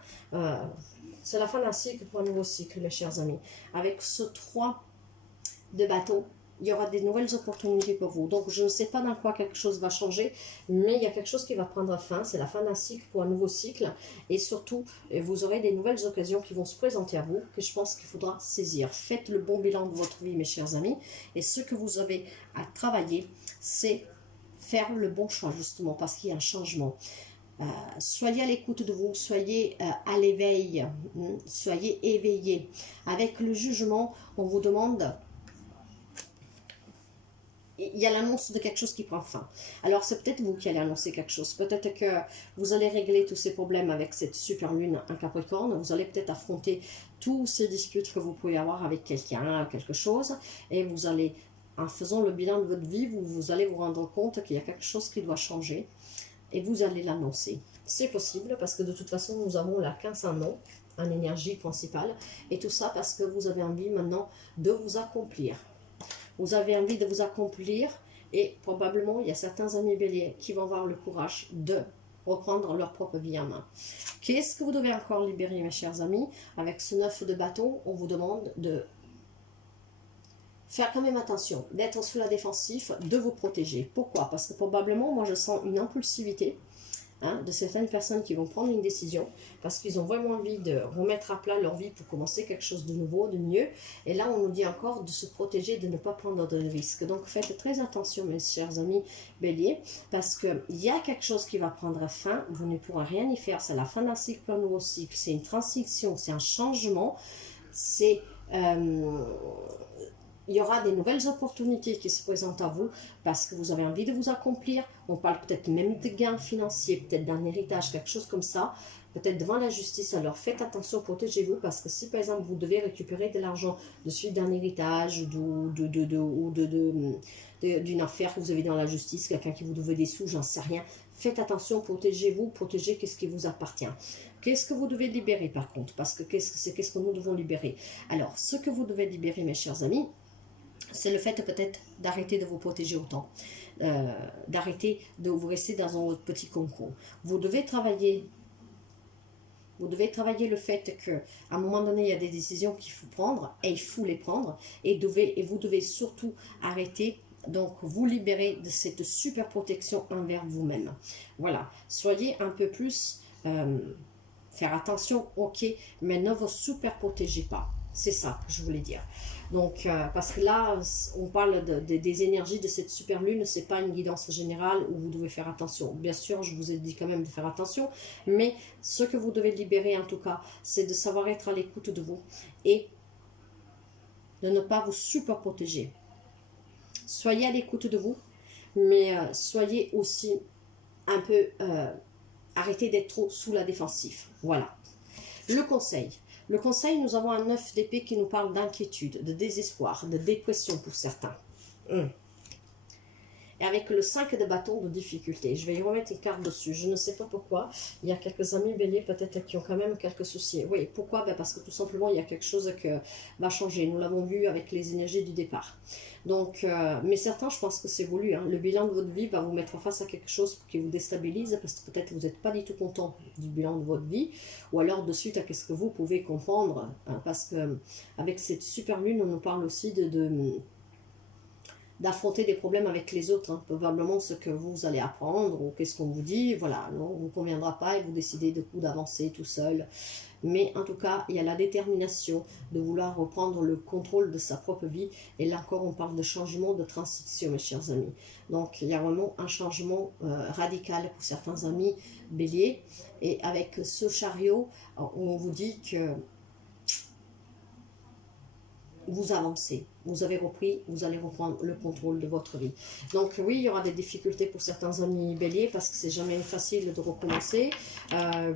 C'est la fin d'un cycle pour un nouveau cycle, mes chers amis. Avec ce 3 de bâton, il y aura des nouvelles opportunités pour vous. Donc, je ne sais pas dans quoi quelque chose va changer, mais il y a quelque chose qui va prendre fin. C'est la fin d'un cycle pour un nouveau cycle. Et surtout, vous aurez des nouvelles occasions qui vont se présenter à vous, que je pense qu'il faudra saisir. Faites le bon bilan de votre vie, mes chers amis. Et ce que vous avez à travailler, c'est faire le bon choix, justement, parce qu'il y a un changement. Soyez à l'écoute de vous, soyez à l'éveil, soyez éveillés. Avec le jugement, on vous demande... Il y a l'annonce de quelque chose qui prend fin. Alors, c'est peut-être vous qui allez annoncer quelque chose. Peut-être que vous allez régler tous ces problèmes avec cette super lune en Capricorne. Vous allez peut-être affronter tous ces disputes que vous pouvez avoir avec quelqu'un, quelque chose. Et vous allez, en faisant le bilan de votre vie, vous allez vous rendre compte qu'il y a quelque chose qui doit changer. Et vous allez l'annoncer. C'est possible parce que de toute façon, nous avons la 15 en nom, en énergie principale. Et tout ça parce que vous avez envie maintenant de vous accomplir. Vous avez envie de vous accomplir et probablement il y a certains amis béliers qui vont avoir le courage de reprendre leur propre vie en main. Qu'est-ce que vous devez encore libérer, mes chers amis? Avec ce 9 de bâton, on vous demande de faire quand même attention, d'être sous la défensive, de vous protéger. Pourquoi? Parce que probablement, moi je sens une impulsivité de certaines personnes qui vont prendre une décision parce qu'ils ont vraiment envie de remettre à plat leur vie pour commencer quelque chose de nouveau, de mieux. Et là, on nous dit encore de se protéger, de ne pas prendre de risques. Donc, faites très attention, mes chers amis béliers, parce qu'il y a quelque chose qui va prendre fin. Vous ne pourrez rien y faire. C'est la fin d'un cycle, un nouveau cycle. C'est une transition, c'est un changement. C'est... il y aura des nouvelles opportunités qui se présentent à vous parce que vous avez envie de vous accomplir. On parle peut-être même de gains financiers, peut-être d'un héritage, quelque chose comme ça. Peut-être devant la justice. Alors faites attention, protégez-vous parce que si par exemple vous devez récupérer de l'argent de suite d'un héritage ou d'une affaire que vous avez dans la justice, quelqu'un qui vous devait des sous, j'en sais rien. Faites attention, protégez-vous, protégez qu'est-ce qui vous appartient. Qu'est-ce que vous devez libérer par contre? Parce que qu'est-ce que nous devons libérer? Alors, ce que vous devez libérer, mes chers amis, c'est le fait peut-être d'arrêter de vous protéger autant, d'arrêter de vous rester dans un petit concours. Vous devez travailler le fait qu'à un moment donné, il y a des décisions qu'il faut prendre et il faut les prendre et vous devez surtout arrêter, donc vous libérer de cette super protection envers vous-même. Voilà, soyez un peu plus, faire attention, ok, mais ne vous super protégez pas. C'est ça que je voulais dire. Donc, parce que là, on parle des énergies de cette super lune, c'est pas une guidance générale où vous devez faire attention. Bien sûr, je vous ai dit quand même de faire attention, mais ce que vous devez libérer en tout cas, c'est de savoir être à l'écoute de vous et de ne pas vous super protéger. Soyez à l'écoute de vous, mais soyez aussi un peu, arrêtez d'être trop sous la défensive. Voilà. Le conseil. Le conseil, nous avons un 9 d'épée qui nous parle d'inquiétude, de désespoir, de dépression pour certains. Et avec le 5 de bâton de difficulté. Je vais y remettre une carte dessus. Je ne sais pas pourquoi. Il y a quelques amis béliers peut-être qui ont quand même quelques soucis. Oui, pourquoi? Ben parce que tout simplement, il y a quelque chose qui va changer. Nous l'avons vu avec les énergies du départ. Donc, mais certains, je pense que c'est voulu. Hein. Le bilan de votre vie va vous mettre face à quelque chose qui vous déstabilise parce que peut-être vous n'êtes pas du tout content du bilan de votre vie. Ou alors de suite à ce que vous pouvez comprendre. Hein, parce que avec cette super lune, on nous parle aussi d'affronter des problèmes avec les autres, hein. Probablement ce que vous allez apprendre ou qu'est-ce qu'on vous dit, voilà, non, vous ne conviendra pas et vous décidez de coup d'avancer tout seul. Mais en tout cas, il y a la détermination de vouloir reprendre le contrôle de sa propre vie. Et là encore, on parle de changement, de transition, mes chers amis. Donc, il y a vraiment un changement radical pour certains amis béliers. Et avec ce chariot, on vous dit que vous avancez, vous avez repris, vous allez reprendre le contrôle de votre vie. Donc oui, il y aura des difficultés pour certains amis béliers parce que c'est jamais facile de recommencer.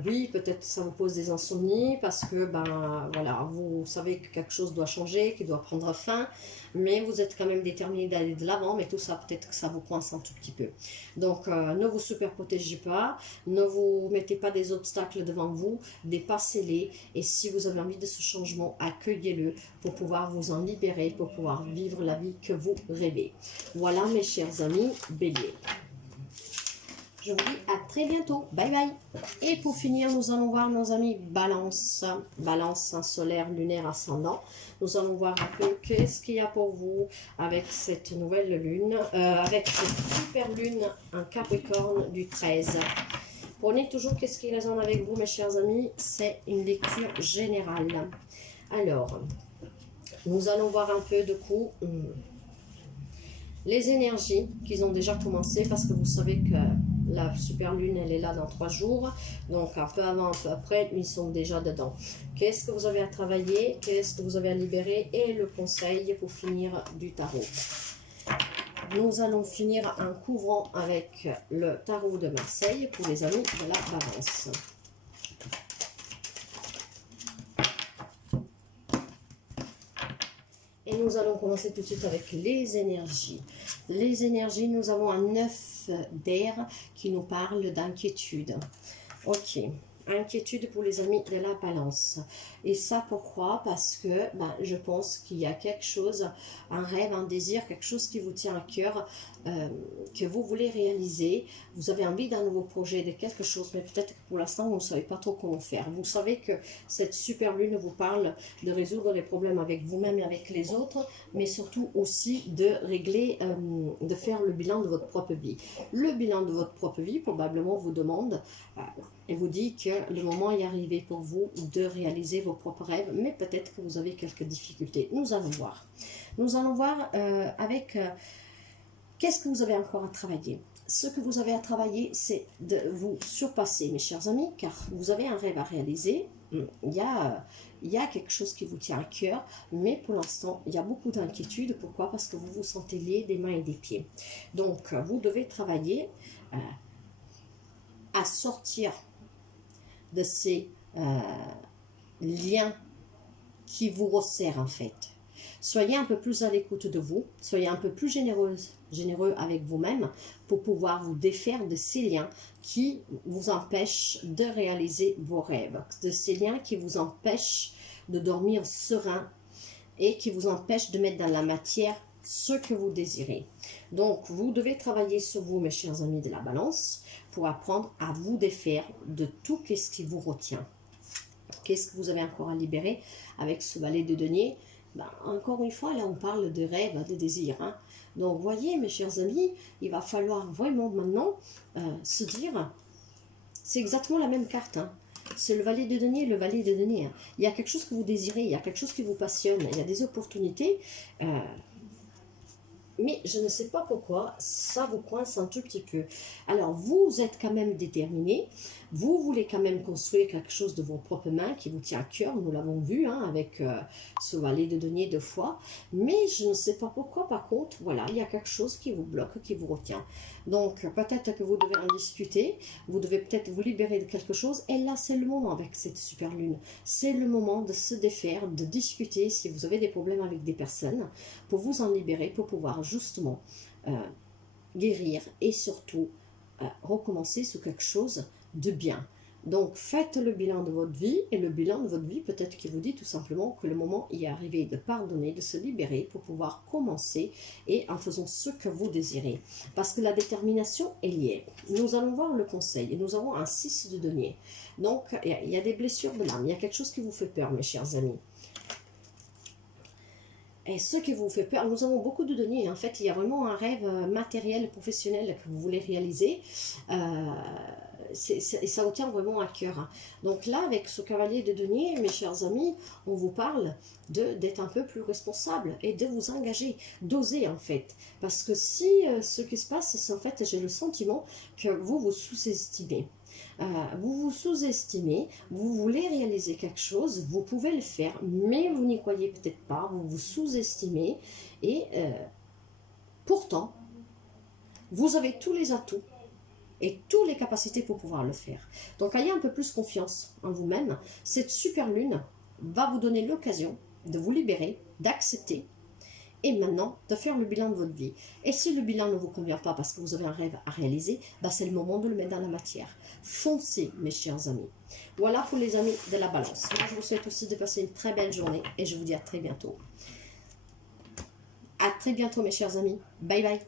Oui, peut-être ça vous pose des insomnies parce que ben voilà, vous savez que quelque chose doit changer, qu'il doit prendre fin, mais vous êtes quand même déterminé d'aller de l'avant, mais tout ça peut-être que ça vous coince un tout petit peu. Donc ne vous super protégez pas, ne vous mettez pas des obstacles devant vous, dépassez-les, et si vous avez envie de ce changement, accueillez-le pour pouvoir vous en libérer, pour pouvoir vivre la vie que vous rêvez. Voilà mes chers amis béliers. Je vous dis à très bientôt. Bye bye. Et pour finir, nous allons voir nos amis balance. Balance solaire, lunaire, ascendant. Nous allons voir un peu qu'est-ce qu'il y a pour vous avec cette nouvelle lune. Avec cette super lune, un Capricorne du 13. Prenez toujours qu'est-ce qui résonne avec vous, mes chers amis. C'est une lecture générale. Alors, nous allons voir un peu de coup les énergies qui ont déjà commencé, parce que vous savez que la super lune, elle est là dans 3 jours. Donc, un peu avant, un peu après, ils sont déjà dedans. Qu'est-ce que vous avez à travailler? Qu'est-ce que vous avez à libérer? Et le conseil pour finir du tarot. Nous allons finir un couvrant avec le tarot de Marseille pour les amis de la Balance. Et nous allons commencer tout de suite avec les énergies. Les énergies, nous avons un 9 d'air qui nous parle d'inquiétude. Ok, inquiétude pour les amis de la Balance. Et ça pourquoi? Parce que je pense qu'il y a quelque chose, un rêve, un désir, quelque chose qui vous tient à cœur, que vous voulez réaliser. Vous avez envie d'un nouveau projet, de quelque chose, mais peut-être que pour l'instant vous ne savez pas trop comment faire. Vous savez que cette super lune vous parle de résoudre les problèmes avec vous-même et avec les autres, mais surtout aussi de régler, de faire le bilan de votre propre vie. Le bilan de votre propre vie probablement vous demande et vous dit que le moment est arrivé pour vous de réaliser vos propres rêves, mais peut-être que vous avez quelques difficultés. Nous allons voir. Nous allons voir avec qu'est-ce que vous avez encore à travailler. Ce que vous avez à travailler, c'est de vous surpasser, mes chers amis, car vous avez un rêve à réaliser. Il y a quelque chose qui vous tient à cœur, mais pour l'instant, il y a beaucoup d'inquiétude. Pourquoi? Parce que vous vous sentez lié des mains et des pieds. Donc, vous devez travailler à sortir de ces liens qui vous resserrent en fait. Soyez un peu plus à l'écoute de vous, soyez un peu plus généreux avec vous-même pour pouvoir vous défaire de ces liens qui vous empêchent de réaliser vos rêves, de ces liens qui vous empêchent de dormir serein et qui vous empêchent de mettre dans la matière ce que vous désirez. Donc, vous devez travailler sur vous, mes chers amis de la Balance, pour apprendre à vous défaire de tout ce qui vous retient. Qu'est-ce que vous avez encore à libérer avec ce valet de denier? Encore une fois, là, on parle de rêves, de désirs. Hein. Donc, voyez, mes chers amis, il va falloir vraiment maintenant se dire, c'est exactement la même carte. Hein. C'est le valet de denier, le valet de denier. Hein. Il y a quelque chose que vous désirez, il y a quelque chose qui vous passionne, il y a des opportunités. Mais je ne sais pas pourquoi, ça vous coince un tout petit peu. Alors, vous êtes quand même déterminé, Vous voulez quand même construire quelque chose de vos propres mains qui vous tient à cœur, nous l'avons vu hein, avec ce valet de denier 2 fois, mais je ne sais pas pourquoi, par contre, voilà, il y a quelque chose qui vous bloque, qui vous retient. Donc peut-être que vous devez en discuter, vous devez peut-être vous libérer de quelque chose, et là c'est le moment avec cette super lune, c'est le moment de se défaire, de discuter si vous avez des problèmes avec des personnes, pour vous en libérer, pour pouvoir justement guérir et surtout recommencer sur quelque chose de bien. Donc faites le bilan de votre vie, et le bilan de votre vie peut-être qu'il vous dit tout simplement que le moment y est arrivé de pardonner, de se libérer pour pouvoir commencer, et en faisant ce que vous désirez. Parce que la détermination est liée. Nous allons voir le conseil, et nous avons un 6 de denier. Donc il y a des blessures de l'âme, il y a quelque chose qui vous fait peur mes chers amis. Et ce qui vous fait peur, nous avons beaucoup de deniers. En fait, il y a vraiment un rêve matériel, professionnel que vous voulez réaliser. Et ça vous tient vraiment à cœur. Hein. Donc là, avec ce cavalier de denier, mes chers amis, on vous parle d'être un peu plus responsable et de vous engager, d'oser en fait. Parce que si ce qui se passe, c'est en fait, j'ai le sentiment que vous vous sous-estimez. Vous vous sous-estimez, vous voulez réaliser quelque chose, vous pouvez le faire, mais vous n'y croyez peut-être pas, vous vous sous-estimez, et pourtant, vous avez tous les atouts et toutes les capacités pour pouvoir le faire. Donc ayez un peu plus confiance en vous-même. Cette super lune va vous donner l'occasion de vous libérer, d'accepter, et maintenant de faire le bilan de votre vie. Et si le bilan ne vous convient pas parce que vous avez un rêve à réaliser, bah c'est le moment de le mettre dans la matière. Foncez mes chers amis. Voilà pour les amis de la balance. Moi je vous souhaite aussi de passer une très belle journée, et je vous dis à très bientôt. À très bientôt mes chers amis. Bye bye.